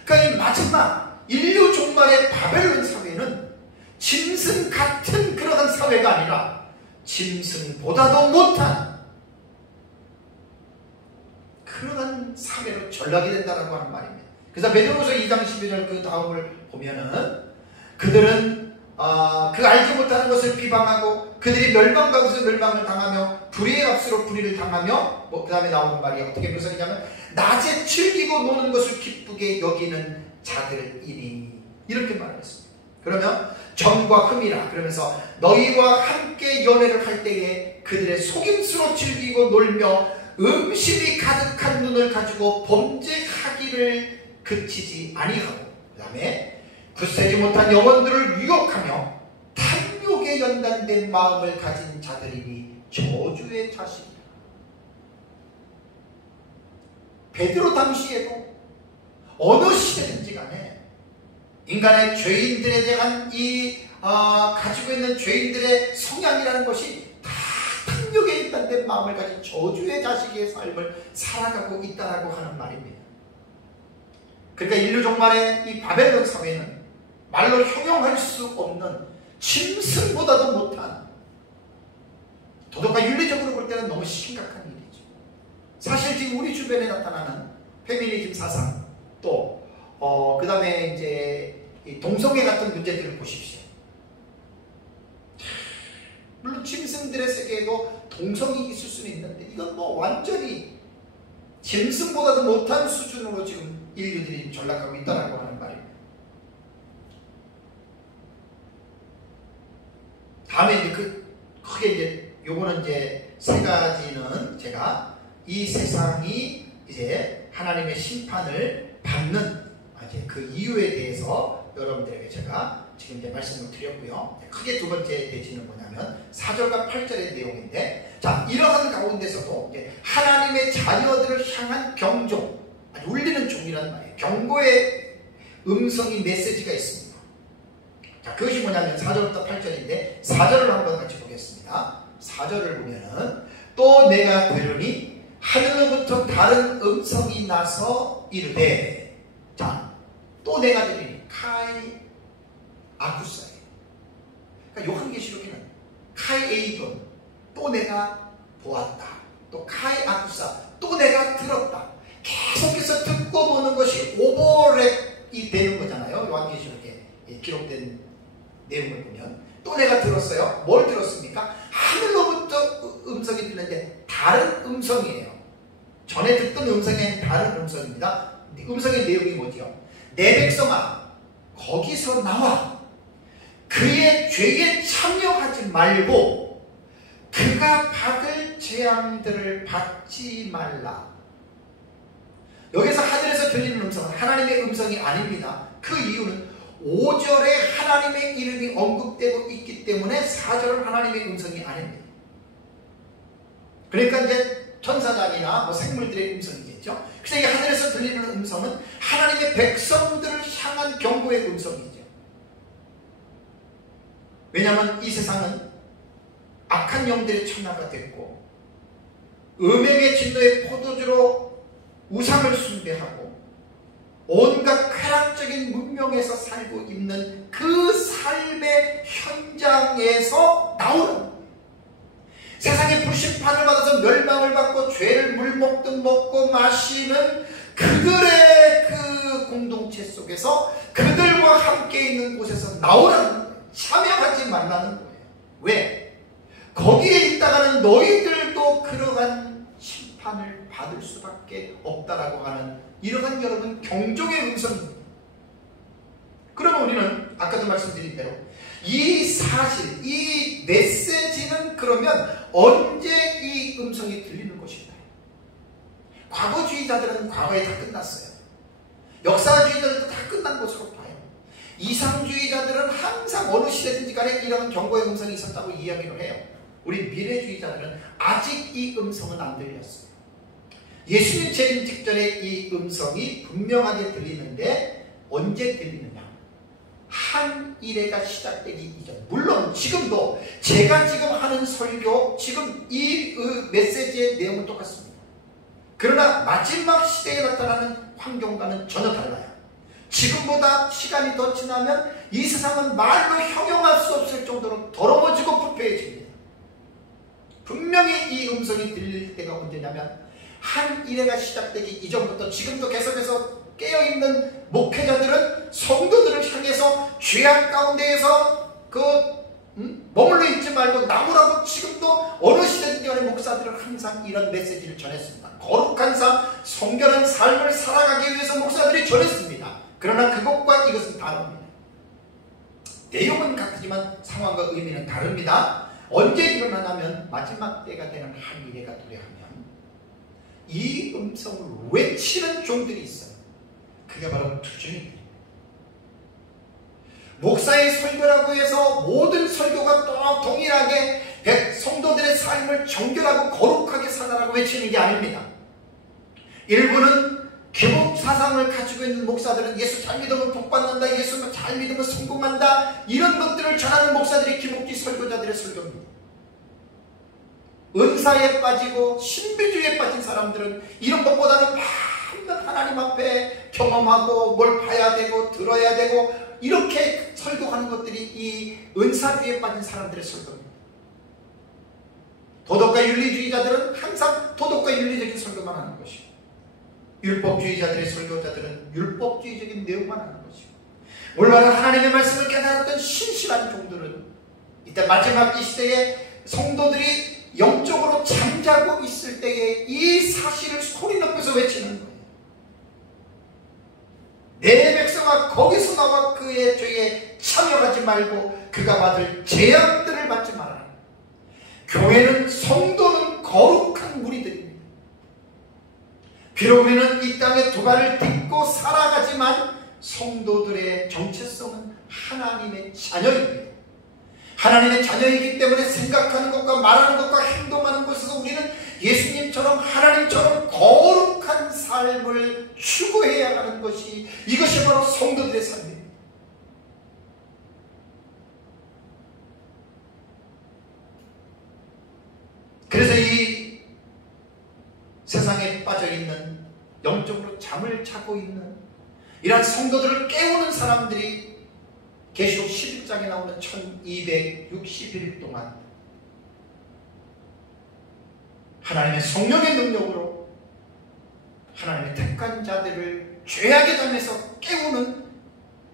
그러니까 이 마지막 인류 종말의 바벨론 사회는 짐승 같은 그러한 사회가 아니라 짐승보다도 못한 그러한 사회로 전락이 된다고 하는 말입니다. 그래서 베드로후서 2장 12절 그 다음을 보면은 그들은 그 알지 못하는 것을 비방하고 그들이 멸망 가운데서 멸망을 당하며 불의의 값으로 불의를 당하며 그 다음에 나오는 말이 어떻게 묘사되냐면 낮에 즐기고 노는 것을 기쁘게 여기는 자들이니 이렇게 말했습니다. 그러면 점과 흠이라. 그러면서 너희와 함께 연애를 할 때에 그들의 속임수로 즐기고 놀며 음심이 가득한 눈을 가지고 범죄하기를 그치지 아니하고, 그 다음에 굳세지 못한 영혼들을 유혹하며 탐욕에 연단된 마음을 가진 자들이니 저주의 자식이다. 베드로 당시에도 어느 시대든지 간에 인간의 죄인들에 대한 가지고 있는 죄인들의 성향이라는 것이 다 탐욕에 연단된 마음을 가진 저주의 자식의 삶을 살아가고 있다라고 하는 말입니다. 그러니까 인류 종말의 이 바벨론 사회는 말로 형용할 수 없는 짐승보다도 못한, 도덕과 윤리적으로 볼 때는 너무 심각한 일이죠. 사실 지금 우리 주변에 나타나는 페미니즘 사상, 또 그 다음에 이제 이 동성애 같은 문제들을 보십시오. 물론 짐승들의 세계에도 동성이 있을 수는 있는데 이건 뭐 완전히 짐승보다도 못한 수준으로 지금 인류들이 전락하고 있다라고 하는 말입니다. 다음에 이제 크게 이제 요거는 이제 세 가지는 제가 이 세상이 이제 하나님의 심판을 받는 이제 그 이유에 대해서 여러분들에게 제가 지금 이제 말씀을 드렸고요. 크게 두 번째 대지는 뭐냐면 4절과 8절의 내용인데, 자, 이러한 가운데서도 이제 하나님의 자녀들을 향한 경종, 울리는 종이라는 말이에요. 경고의 음성이 메시지가 있습니다. 자, 그것이 뭐냐면 4절부터 8절인데 4절을 한번 같이 보겠습니다. 4절을 보면은 또 내가 들으니 하늘로부터 다른 음성이 나서 이르되, 자, 또 내가 들으니 카이 아쿠사예요. 그러니까 요한계시록에는 카이 에이돈, 또 내가 보았다, 또 카이 아쿠사, 또 내가 들었다, 계속해서 듣고 보는 것이 오버랩이 되는 거잖아요. 요한계시록에 기록된 내용을 보면 또 내가 들었어요. 뭘 들었습니까? 하늘로부터 음성이 들리는데 다른 음성이에요. 전에 듣던 음성이 다른 음성입니다. 음성의 내용이 뭐지요? 내 백성아, 거기서 나와 그의 죄에 참여하지 말고 그가 받을 재앙들을 받지 말라. 여기서 하늘에서 들리는 음성은 하나님의 음성이 아닙니다. 그 이유는 5절에 하나님의 이름이 언급되고 있기 때문에 4절은 하나님의 음성이 아닙니다. 그러니까 이제 천사장이나 뭐 생물들의 음성이겠죠. 그래서 이 하늘에서 들리는 음성은 하나님의 백성들을 향한 경고의 음성이죠. 왜냐하면 이 세상은 악한 영들의 천하가 됐고 음행의 진노의 포도주로 우상을 숭배하고 온갖 쾌락적인 문명에서 살고 있는 그 삶의 현장에서 나오는, 세상의 불심판을 받아서 멸망을 받고 죄를 물먹듯 먹고 마시는 그들의 그 공동체 속에서 그들과 함께 있는 곳에서 나오라는 거예요. 참여하지 말라는 거예요. 왜? 거기에 있다가는 너희들도 그러한 심판을 받을 수밖에 없다라고 하는 이러한 여러분 경종의 음성입니다. 그러면 우리는 아까도 말씀드린 대로 이 사실, 이 메시지는 그러면 언제 이 음성이 들리는 것인가? 과거주의자들은 과거에 다 끝났어요. 역사주의자들도 다 끝난 것으로 봐요. 이상주의자들은 항상 어느 시대든지 간에 이런 경고의 음성이 있었다고 이야기를 해요. 우리 미래주의자들은 아직 이 음성은 안 들렸어요. 예수님 재림 직전에 이 음성이 분명하게 들리는데 언제 들리느냐? 한 일회가 시작되기 이전. 물론 지금도 제가 지금 하는 설교, 지금 이 메시지의 내용은 똑같습니다. 그러나 마지막 시대에 나타나는 환경과는 전혀 달라요. 지금보다 시간이 더 지나면 이 세상은 말로 형용할 수 없을 정도로 더러워지고 부패해집니다. 분명히 이 음성이 들릴 때가 언제냐면 한 일회가 시작되기 이전부터 지금도 계속해서 깨어있는 목회자들은 성도들을 향해서 죄악 가운데에서 머물러 있지 말고 나오라고 지금도 어느 시대든지 간에 목사들은 항상 이런 메시지를 전했습니다. 거룩한 삶, 성결한 삶을 살아가기 위해서 목사들이 전했습니다. 그러나 그것과 이것은 다릅니다. 내용은 같지만 상황과 의미는 다릅니다. 언제 일어나냐면 마지막 때가 되는 한 이래가 도래하면 이 음성을 외치는 종들이 있어요. 그게 바로 투중이들입니다. 목사의 설교라고 해서 모든 설교가 또 동일하게 성도들의 삶을 정결하고 거룩하게 살아라고 외치는 게 아닙니다. 일부는 기복 사상을 가지고 있는 목사들은 예수 잘 믿으면 복받는다, 예수 잘 믿으면 성공한다, 이런 것들을 전하는 목사들이 기복지 설교자들의 설교입니다. 은사에 빠지고 신비주의에 빠진 사람들은 이런 것보다는 맨날 하나님 앞에 경험하고 뭘 봐야 되고 들어야 되고 이렇게 설교하는 것들이 이 은사주의에 빠진 사람들의 설교입니다. 도덕과 윤리주의자들은 항상 도덕과 윤리적인 설교만 하는 것이고, 율법주의자들의 설교자들은 율법주의적인 내용만 하는 것이고, 올바른 하나님의 말씀을 깨달았던 신실한 종들은 이때 마지막 이 시대에 성도들이 영적으로 잠자고 있을 때에 이 사실을 소리 높여서 외치는 거예요. 내 백성아 거기서 나와 그의 죄에 참여하지 말고 그가 받을 재앙들을 받지 말아라. 교회는, 성도는 거룩한 무리들입니다. 비록 우리는 이 땅에 두 발을 딛고 살아가지만 성도들의 정체성은 하나님의 자녀입니다. 하나님의 자녀이기 때문에 생각하는 것과 말하는 것과 행동하는 것에서 우리는 예수님처럼 하나님처럼 거룩한 삶을 추구해야 하는 것이, 이것이 바로 성도들의 삶입니다. 그래서 이 세상에 빠져있는, 영적으로 잠을 자고 있는 이러한 성도들을 깨우는 사람들이 계시록 11장에 나오는 1261일 동안 하나님의 성령의 능력으로 하나님의 택한 자들을 죄악의 잠에서 깨우는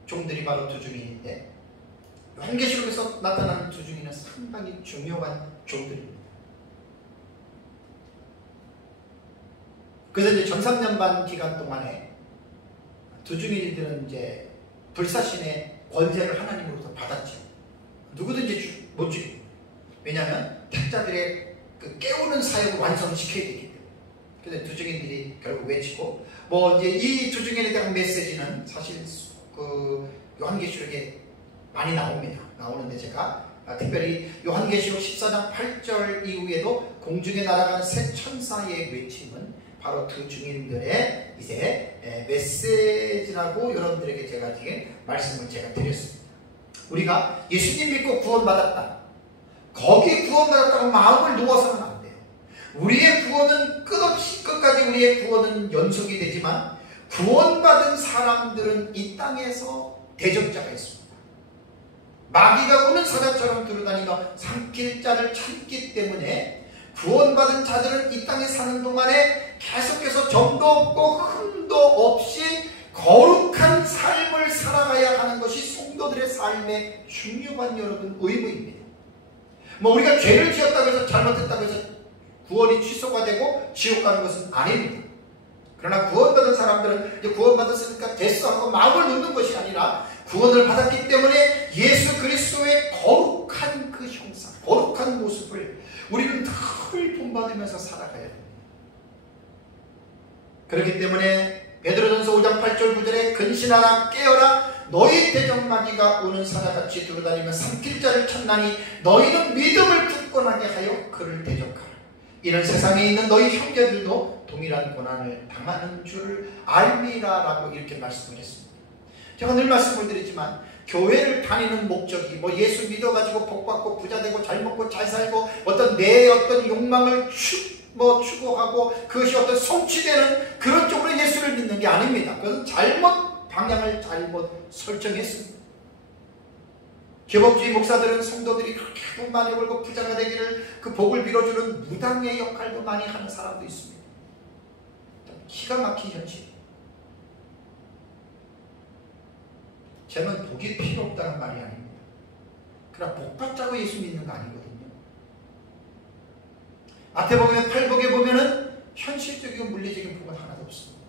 종들이 바로 두중인인데, 요한계시록에서 나타나는 두중인은 상당히 중요한 종들입니다. 그래서 이제 전삼년반 기간 동안에 두중인들은 이제 불사신의 권세를 하나님으로부터 받았죠. 누구든지 못 죽이고, 왜냐하면 택자들의 그 깨우는 사역을 완성시켜야 되기 때문에. 그래서 두중인들이 결국 외치고, 뭐 이제 이 두중인에 대한 메시지는 사실 그 요한계시록에 많이 나오는데 제가 특별히 요한계시록 14장 8절 이후에도 공중에 날아가는 새 천사의 외침은 바로 두중인들의 이제 메시지라고 여러분들에게 제가 지금 말씀을 제가 드렸습니다. 우리가 예수님 믿고 구원받았다, 거기에 구원받았다고 마음을 놓아서는 안 돼요. 우리의 구원은 끝까지 우리의 구원은 연속이 되지만, 구원받은 사람들은 이 땅에서 대적자가 있습니다. 마귀가 우는 사자처럼 두루다니며 삼킬 자를 찾기 때문에 구원받은 자들은 이 땅에 사는 동안에 계속해서 점도 없고 흠도 없이 거룩한 삶을 살아가야 하는 것이 성도들의 삶의 중요한 여러분 의무입니다. 뭐 우리가 죄를 지었다고 해서 잘못했다고 해서 구원이 취소가 되고 지옥 가는 것은 아닙니다. 그러나 구원받은 사람들은 이제 구원받았으니까 됐어 하고 마음을 놓는 것이 아니라, 구원을 받았기 때문에 예수 그리스도의 거룩한 그 형상, 거룩한 모습을 우리는 늘 본받으면서 살아가야 됩니다. 그렇기 때문에 베드로전서 5장 8절 9절에 근신하라 깨어라 너희 대적마귀가 오는 사자같이 두루다니며 삼킬 자를 찾나니 너희는 믿음을 굳건하게 하여 그를 대적하라. 이런 세상에 있는 너희 형제들도 동일한 고난을 당하는 줄 알미라 라고 이렇게 말씀을 했습니다. 제가 늘 말씀을 드리지만, 교회를 다니는 목적이 뭐 예수 믿어가지고 복받고 부자되고 잘 먹고 잘 살고 어떤 내 어떤 욕망을 추구하고 그것이 어떤 성취되는 그런 쪽으로 예수를 믿는 게 아닙니다. 그것은 방향을 잘못 설정했습니다. 기복주의 목사들은 성도들이 그렇게 돈 많이 벌고 부자가 되기를 그 복을 빌어주는 무당의 역할도 많이 하는 사람도 있습니다. 기가 막힌 현실. 저는 복이 필요 없다는 말이 아닙니다. 그러나 복 받자고 예수 믿는 거 아니거든요. 마태복음의 8복에 보면은 현실적이고 물리적인 복은 하나도 없습니다.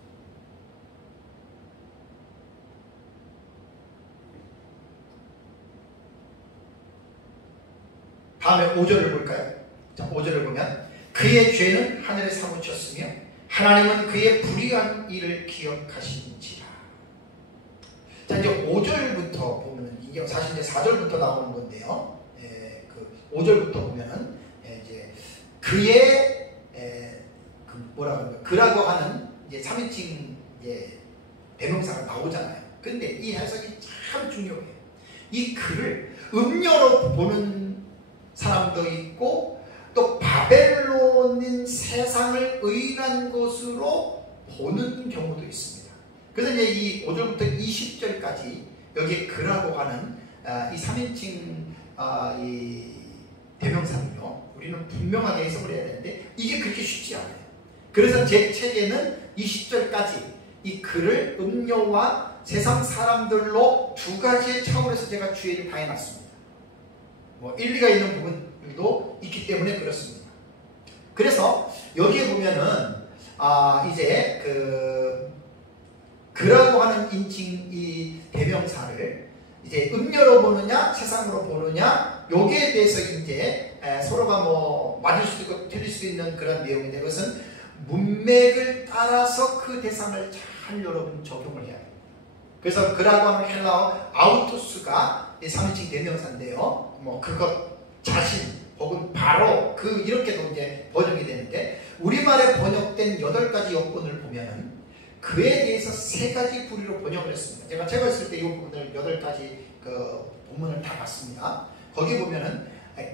다음에 5절을 볼까요? 자, 5절을 보면 그의 죄는 하늘에 사무쳤으며 하나님은 그의 불의한 일을 기억하시는지라. 자, 이제 5절부터 보면은 이게 사실 이제 4절부터 나오는 건데요. 그 5절부터 보면은 이제 그의 그라고 하는 이제 3인칭 대명사가 나오잖아요. 근데 이 해석이 참 중요해요. 이 글을 음녀로 보는 사람도 있고 또 바벨론인 세상을 의인한 것으로 보는 경우도 있습니다. 그래서 이제 이 5절부터 20절까지 여기 그라고 하는 이 3인칭 이 대명사는요, 우리는 분명하게 해석을 해야 되는데 이게 그렇게 쉽지 않아요. 그래서 제 책에는 20절까지 이 글을 음녀와 세상 사람들로 두 가지의 차원에서 제가 주의를 다해놨습니다. 뭐 일리가 있는 부분도 있기 때문에 그렇습니다. 그래서 여기에 보면은 이제 그라고 하는 인칭 이 대명사를 이제 음녀로 보느냐 세상으로 보느냐 여기에 대해서 이제 서로가 뭐 맞을 수도 있고 틀릴 수도 있는 그런 내용인데 그것은 문맥을 따라서 그 대상을 잘 여러분 적용을 해야 돼요. 그래서 그라고 하는 헬라어 아우토스가 3인칭 대명사인데요. 뭐 그것 자신 혹은 바로 이렇게도 이제 번역이 되는데 우리말에 번역된 8가지 여건을 보면은 그에 대해서 3가지 부류로 번역을 했습니다. 제가 책을 쓸 때 이 부분을 8가지 그 본문을 다 봤습니다. 거기 보면은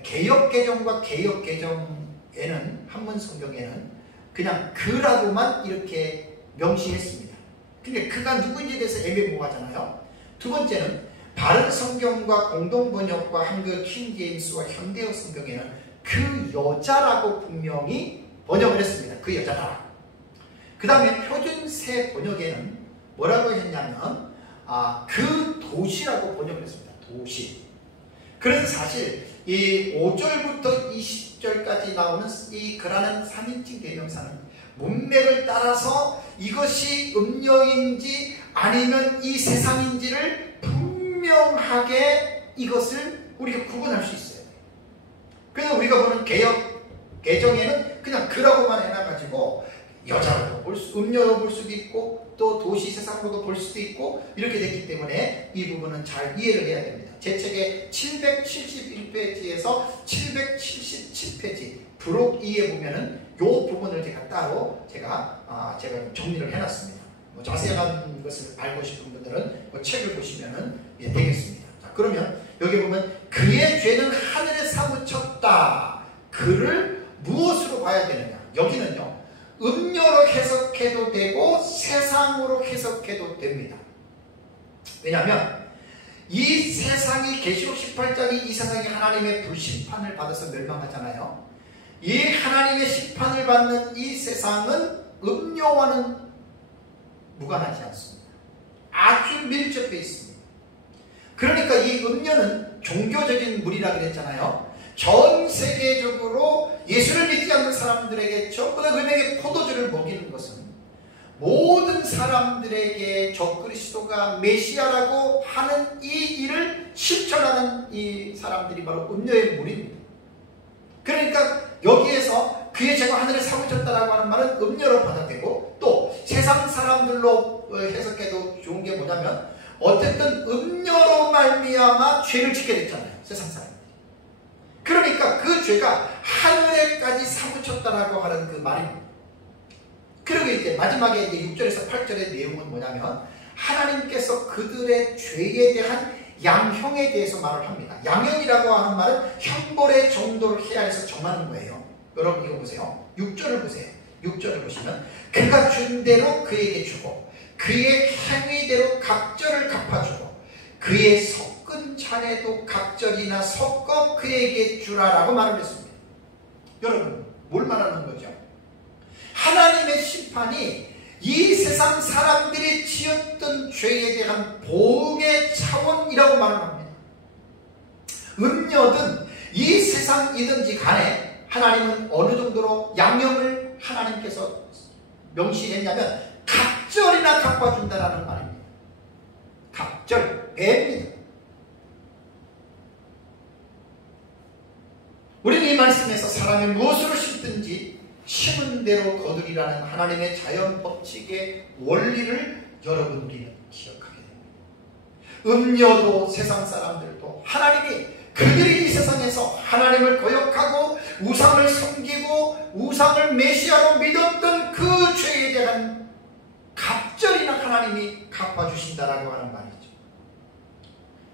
개역개정과 개역개정에는 한문 성경에는 그냥 그라고만 이렇게 명시했습니다. 근데 그가 누구인지에 대해서 애매모호하잖아요. 두 번째는 바른 성경과 공동번역과 한글 킹제임스와 현대어 성경에는 그 여자라고 분명히 번역을 했습니다. 그 여자다. 그 다음에 표준세 번역에는 뭐라고 했냐면 그 도시라고 번역을 했습니다. 도시. 그래서 사실 이 5절부터 20절까지 나오는 이 그라는 3인칭 대명사는 문맥을 따라서 이것이 음녀인지 아니면 이 세상인지를 분명하게 이것을 우리가 구분할 수 있어요. 그래서 우리가 보는 개정에는 그냥 그라고만 해놔가지고 여자로도 볼 수, 음녀로 볼 수도 있고 또 도시 세상으로도 볼 수도 있고 이렇게 됐기 때문에 이 부분은 잘 이해를 해야 됩니다. 제 책의 771페이지에서 777페이지 부록 2에 보면은 이 부분을 제가 따로 제가 정리를 해놨습니다. 뭐 자세한 것을 알고 싶은 분들은 그 책을 보시면은 되겠습니다. 자, 그러면 여기 보면 그의 죄는 하늘에 사무쳤다. 그를 무엇으로 봐야 되느냐? 여기는요. 음녀로 해석해도 되고 세상으로 해석해도 됩니다. 왜냐하면 이 세상이 계시록 18장이 이 세상이 하나님의 불심판을 받아서 멸망하잖아요. 이 하나님의 심판을 받는 이 세상은 음녀와는 무관하지 않습니다. 아주 밀접해 있습니다. 그러니까 이 음녀는 종교적인 물이라 그랬잖아요. 전 세계적으로 예수를 믿지 않는 사람들에게 전부 다 음행의 포도주를 먹이는 것은 모든 사람들에게 저 그리스도가 메시아라고 하는 이 일을 실천하는 이 사람들이 바로 음녀의 물입니다. 그러니까 여기에서 그의 죄가 하늘에 사무쳤다라고 하는 말은 음녀로 받아들이고 또 세상 사람들로 해석해도 좋은 게 뭐냐면 어쨌든 음녀로 말미암아 죄를 짓게 됐잖아요. 세상 사람. 그러니까 그 죄가 하늘에까지 사무쳤다라고 하는 그 말입니다. 그리고 이제 마지막에 이제 6절에서 8절의 내용은 뭐냐면 하나님께서 그들의 죄에 대한 양형에 대해서 말을 합니다. 양형이라고 하는 말은 형벌의 정도를 해야 해서 정하는 거예요. 여러분 이거 보세요. 6절을 보세요. 6절을 보시면 그가 준 대로 그에게 주고 그의 행위대로 각절을 갚아주고 그의 섞은 잔에도 각절이나 섞어 그에게 주라라고 말을 했습니다. 여러분 뭘 말하는 거죠? 하나님의 심판이 이 세상 사람들이 지었던 죄에 대한 보응의 차원이라고 말을 합니다. 음녀든 이 세상이든지 간에 하나님은 어느 정도로 양형을 하나님께서 명시했냐면 각절이나 갚아준다라는 말입니다. 각절, 배입니다. 사람이 무엇으로 심든지 심은 대로 거두리라는 하나님의 자연 법칙의 원리를 여러분 우리는 기억하게 됩니다. 음녀도 세상 사람들도 하나님이 그들이 이 세상에서 하나님을 거역하고 우상을 섬기고 우상을 메시아로 믿었던 그 죄에 대한 갑절이나 하나님이 갚아주신다라고 하는 말이죠.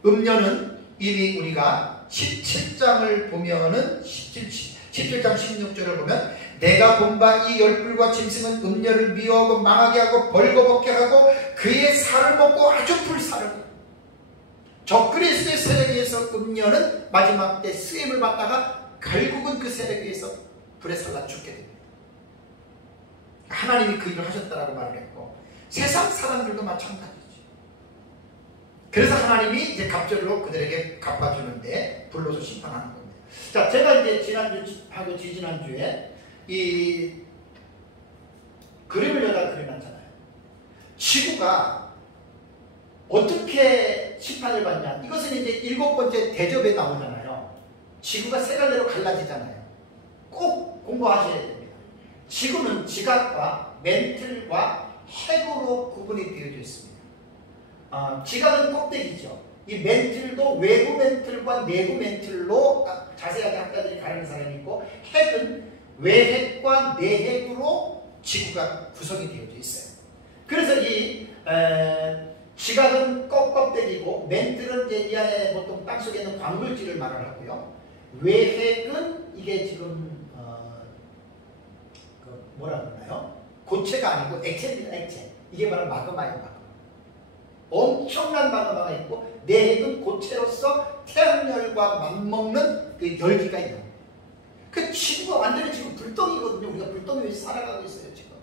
음녀는 이미 우리가 17장을 보면은 17장 16절을 보면 내가 본 바 이 열불과 짐승은 음녀를 미워하고 망하게 하고 벌거벗게 하고 그의 살을 먹고 아주 불사르고 적그리스도의 세력에 의해서 음녀는 마지막 때 쓰임을 받다가 결국은 그 세력에 의해서 불에 살라 죽게 됩니다. 하나님이 그 일을 하셨다라고 말을 했고 세상 사람들도 마찬가지죠. 그래서 하나님이 이제 갑절로 그들에게 갚아주는데 불로서 심판하는 겁니다. 자, 제가 이제 지난주하고 지지난주에 이 그림을 여기다 그려놨잖아요. 지구가 어떻게 심판을 받냐. 이것은 이제 7번째 대접에 나오잖아요. 지구가 세 갈래로 갈라지잖아요. 꼭 공부하셔야 됩니다. 지구는 지각과 멘틀과 핵으로 구분이 되어져 있습니다. 지각은 꼭대기죠. 이 멘틀도 외부 멘틀과 내부 멘틀로 자세하게 학자들이 가르는 사람이 있고 핵은 외핵과 내핵으로 지구가 구성이 되어져 있어요. 그래서 이 지각은 껍데기고 멘틀은 이제 이 안에 보통 땅속에 있는 광물질을 말을 하고요. 외핵은 이게 지금 뭐라 그러나요? 고체가 아니고 액체입니다. 액체. 이게 바로 마그마예요. 마그마. 엄청난 마그마가 있고 내핵은 고체로서 태양열과 맞먹는 그 열기가 있는 거예요. 그 지구가 완전히 지금 불덩이거든요. 우리가 불덩이 위에서 살아가고 있어요. 지금.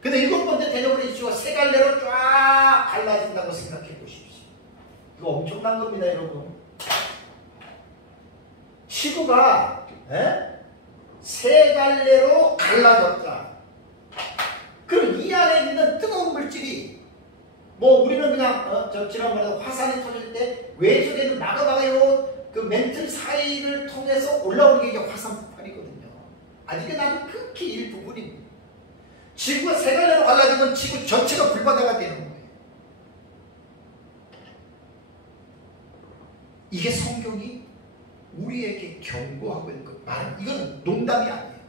근데 7번째 대접으로 이 지구가 세 갈래로 쫙 갈라진다고 생각해 보십시오. 이거 엄청난 겁니다. 여러분. 지구가 세 갈래로 갈라졌다. 그럼 이 안에 있는 뜨거운 물질이 뭐 우리는 그냥 지난번에 화산이 터질 때 외적에 있는 마그마가요 그 멘틀 사이를 통해서 올라오는 게 이게 화산 폭발이거든요. 아직은 아주 극히 일부분입니다. 지구가 세 갈래로 갈라지면 지구 전체가 불바다가 되는 거예요. 이게 성경이 우리에게 경고하고 있는 것 말은 이건 농담이 아니에요.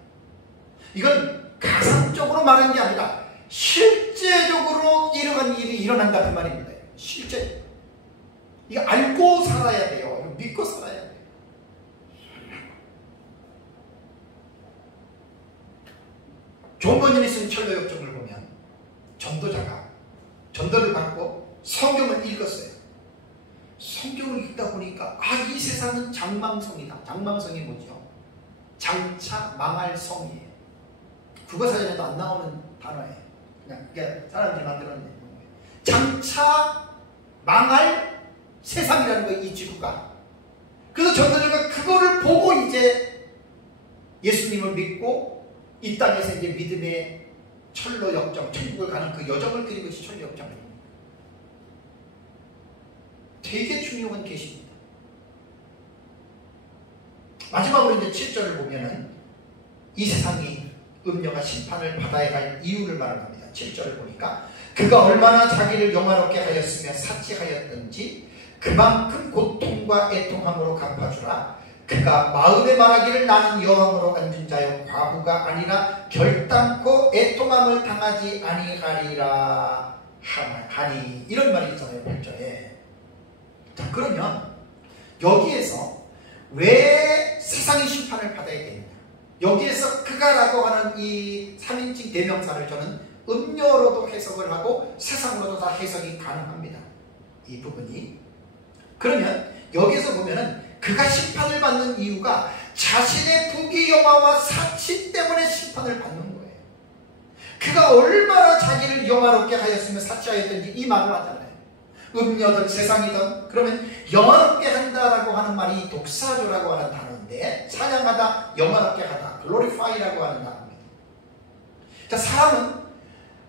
이건 가상적으로 말하는 게 아니라 실제적으로 이러한 일이 일어난다 그 말입니다. 실제 이거 알고 살아야 돼요. 이거 믿고 살아야 돼요. 존 버니니 쓴 철로역정을 보면 전도자가 전도를 받고 성경을 읽었어요. 성경을 읽다 보니까 이 세상은 장망성이다. 장망성이 뭐죠? 장차 망할 성이에요. 국어사전에도 안 나오는 단어예요. 그냥 사람들이 만들어낸 거예요. 장차 망할 세상이라는 거예요. 이 지구가. 그래서 전도자가 그거를 보고 이제 예수님을 믿고 이 땅에서 이제 믿음의 철로 역정, 천국을 가는 그 여정을 그린 것이 철로 역정입니다. 되게 중요한 계시입니다. 마지막으로 이제 7절을 보면은 이 세상이 음녀가 심판을 받아야 할 이유를 말합니다. 7절을 보니까 그가 얼마나 자기를 영화롭게 하였으며 사치하였던지 그만큼 고통과 애통함으로 갚아주라. 그가 마음에 말하기를 나는 여왕으로 앉은 자여 과부가 아니라 결단코 애통함을 당하지 아니하리라 하니 이런 말이 있잖아요. 8절에. 자, 그러면 여기에서 왜 세상의 심판을 받아야 되느냐? 여기에서 그가라고 하는 이 3인칭 대명사를 저는 음료로도 해석을 하고 세상으로도 다 해석이 가능합니다. 이 부분이. 그러면 여기에서 보면은 그가 심판을 받는 이유가 자신의 부귀영화와 사치 때문에 심판을 받는 거예요. 그가 얼마나 자기를 영화롭게 하였으며 사치하였던지 이 말을 하잖아요. 음녀든 세상이든 그러면 영화롭게 한다라고 하는 말이 독사조라고 하는 단어인데 찬양하다, 영화롭게 하다, glorify라고 하는 단어입니다. 자, 사람은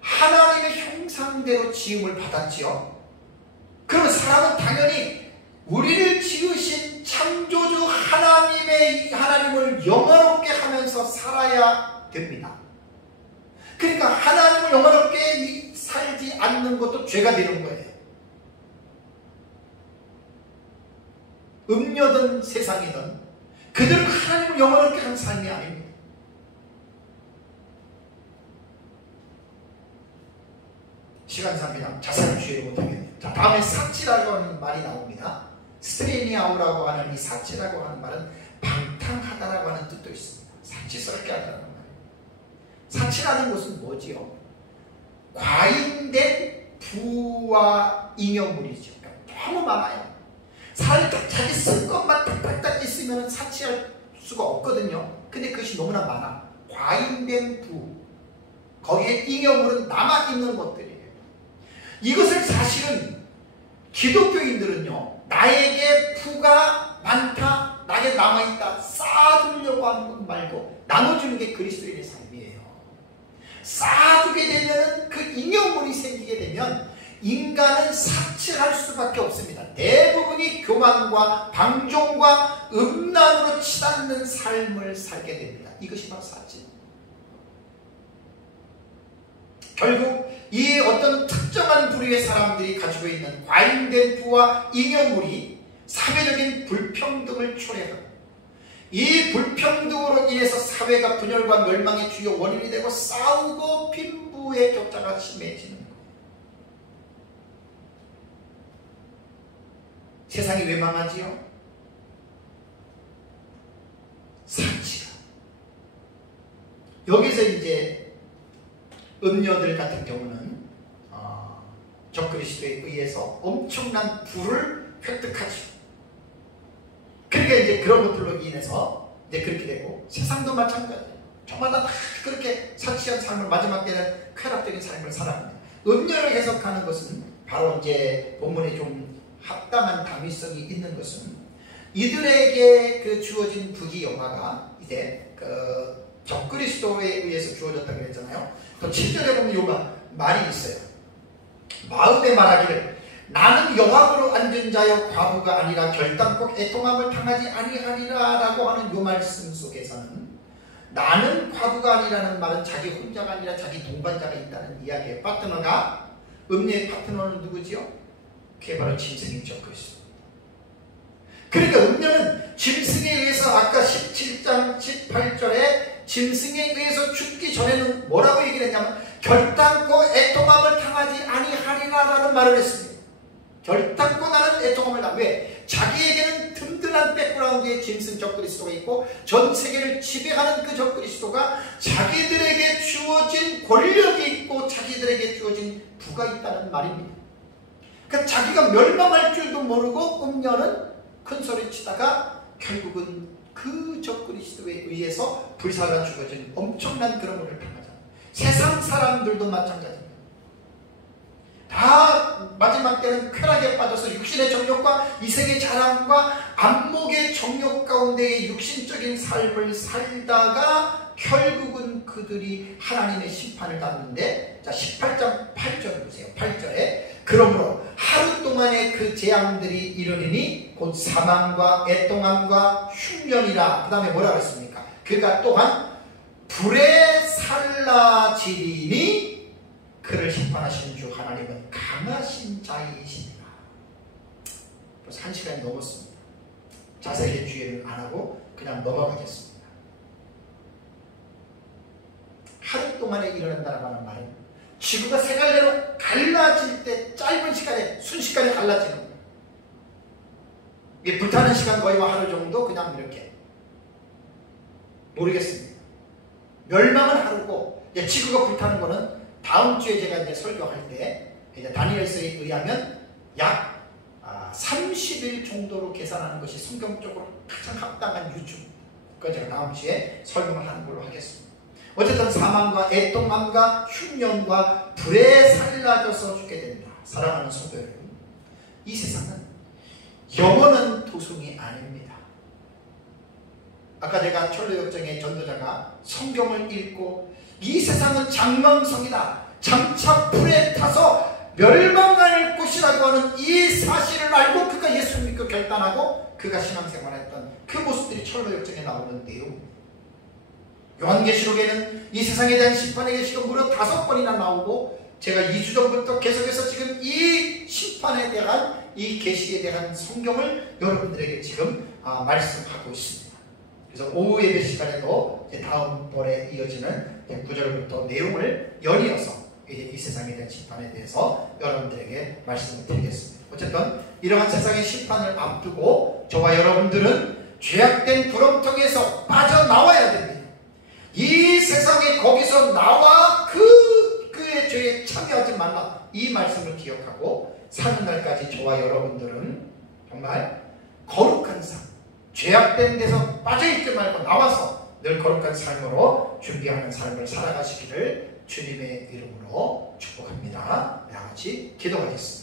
하나님의 형상대로 지음을 받았지요. 그러면 사람은 당연히 우리를 지으신 창조주 하나님을 영화롭게 살아야 됩니다. 그러니까 하나님을 영원롭게 살지 않는 것도 죄가 되는 거예요. 음료든 세상이든 그들은 하나님을 영원롭게 한 삶이 아닙니다. 시간상 그냥 자세히 주의를 못하겠네요. 자, 다음에 사치라고 하는 말이 나옵니다. 스트레니아우라고 하는 이 사치라고 하는 말은 방탕하다라고 하는 뜻도 있습니다. 사치스럽게 하다라는 말. 사치라는 것은 뭐지요? 과잉된 부와 잉여물이죠. 너무 많아요. 사람이 딱 자기 쓴 것만 딱딱딱 있으면 사치할 수가 없거든요. 근데 그것이 너무나 많아. 과잉된 부, 거기에 잉여물은 남아있는 것들이에요. 이것을 사실은 기독교인들은요, 나에게 부가 많다, 나에게 남아있다, 쌓아두려고 하는 것 말고 나눠주는 게 그리스도인의 삶이에요. 쌓아두게 되면 그 잉여물이 생기게 되면 인간은 사치할 수밖에 없습니다. 대부분이 교만과 방종과 음란으로 치닫는 삶을 살게 됩니다. 이것이 바로 사치. 결국 이 어떤 특정한 부류의 사람들이 가지고 있는 과잉된 부와 잉여물이 사회적인 불평등을 초래하고, 이 불평등으로 인해서 사회가 분열과 멸망의 주요 원인이 되고 싸우고 빈부의 격차가 심해지는 거예요. 세상이 왜 망하지요? 사치가. 여기서 이제 음녀들 같은 경우는 적그리스도에 의해서 엄청난 부를 획득하죠. 그러니까 이제 그런 것들로 인해서 이제 그렇게 되고, 세상도 마찬가지예요. 저마다 다 그렇게 사치한 삶을, 마지막 때는 쾌락적인 삶을 살아갑니다. 음녀를 해석하는 것은 바로 이제 본문에 좀 합당한 당위성이 있는 것은, 이들에게 그 주어진 부귀영화가 이제 그 적그리스도에 의해서 주어졌다고 그랬잖아요. 또 7절에 보면 요 말이 있어요. 마음에 말하기를 나는 영광으로 앉은 자여 과부가 아니라 결단코 애통함을 당하지 아니하리라 라고 하는 요 말씀 속에서는, 나는 과부가 아니라는 말은 자기 혼자가 아니라 자기 동반자가 있다는 이야기예요. 파트너가, 음녀의 파트너는 누구지요? 그게 바로 짐승인 적그리스도. 그러니까 음녀는 짐승에 의해서 아까 17장 18절에 짐승에 의해서 죽기 전에는 뭐라고 얘기를 했냐면 결단코 애통함을 당하지 아니하리라 라는 말을 했습니다. 결단코 나는 애통함을 당하. 왜? 자기에게는 든든한 백그라운드의 짐승 적그리스도가 있고 전 세계를 지배하는 그 적그리스도가 자기들에게 주어진 권력이 있고 자기들에게 주어진 부가 있다는 말입니다. 그러니까 자기가 멸망할 줄도 모르고 음녀는 큰 소리 치다가 결국은 그 적그리스도에 의해서 불사가 죽어진 엄청난 그런 것을 당하잖아요. 세상 사람들도 마찬가지입니다. 다 마지막 때는 쾌락에 빠져서 육신의 정욕과 이색의 자랑과 안목의 정욕 가운데의 육신적인 삶을 살다가 결국은 그들이 하나님의 심판을 받는데, 자 18장 8절 보세요. 8절에 그러므로 하루 동안의 그 재앙들이 이르리니 곧 사망과 애통함과 흉년이라. 그 다음에 뭐라 그랬습니까? 그가 또한 불에 살라지리니 그를 심판하시는 주 하나님은 강하신 자이시니라. 벌써 1시간이 넘었습니다. 자세히 주의를 안 하고 그냥 넘어가겠습니다. 하루 동안에 일어난다고 하는 말은 지구가 세 갈래로 갈라질 때 짧은 시간에 순식간에 갈라지는 거예요. 이게 불타는 시간 거의 하루 정도 그냥 이렇게 모르겠습니다. 멸망은 하루고 이제 지구가 불타는 거는 다음 주에 제가 이제 설교할 때 이제 다니엘서에 의하면 약 30일 정도로 계산하는 것이 성경적으로 가장 합당한 유주입니다. 그건 제가 다음 주에 설명을 하는 걸로 하겠습니다. 어쨌든 사망과 애통함과 흉년과 불에 살라져서 죽게 된다. 사랑하는 성도 여러분, 이 세상은 영원한 도성이 아닙니다. 아까 제가 철로역정의 전도자가 성경을 읽고 이 세상은 장망성이다, 장차 불에 타서 멸망할 곳이라고 하는 이 사실을 알고 그가 예수 믿고 결단하고 그가 신앙생활했던 그 모습들이 철로역정에 나오는 내용입니다. 요한계시록에는 이 세상에 대한 심판의 계시가 무려 5번이나 나오고, 제가 2주 전부터 계속해서 지금 이 심판에 대한 이 계시에 대한 성경을 여러분들에게 지금 말씀하고 있습니다. 그래서 오후 예배 시간에도 다음번에 이어지는 9절부터 내용을 연이어서 이제 이 세상에 대한 심판에 대해서 여러분들에게 말씀을 드리겠습니다. 어쨌든 이러한 세상의 심판을 앞두고 저와 여러분들은 죄악된 구렁텅이에서 빠져나와야 됩니다. 이 세상에 거기서 나와 그의 죄에 참여하지 말라, 이 말씀을 기억하고 사는 날까지 저와 여러분들은 정말 거룩한 삶, 죄악된 데서 빠져있지 말고 나와서 늘 거룩한 삶으로 준비하는 삶을 살아가시기를 주님의 이름으로 축복합니다. 다 같이 기도하겠습니다.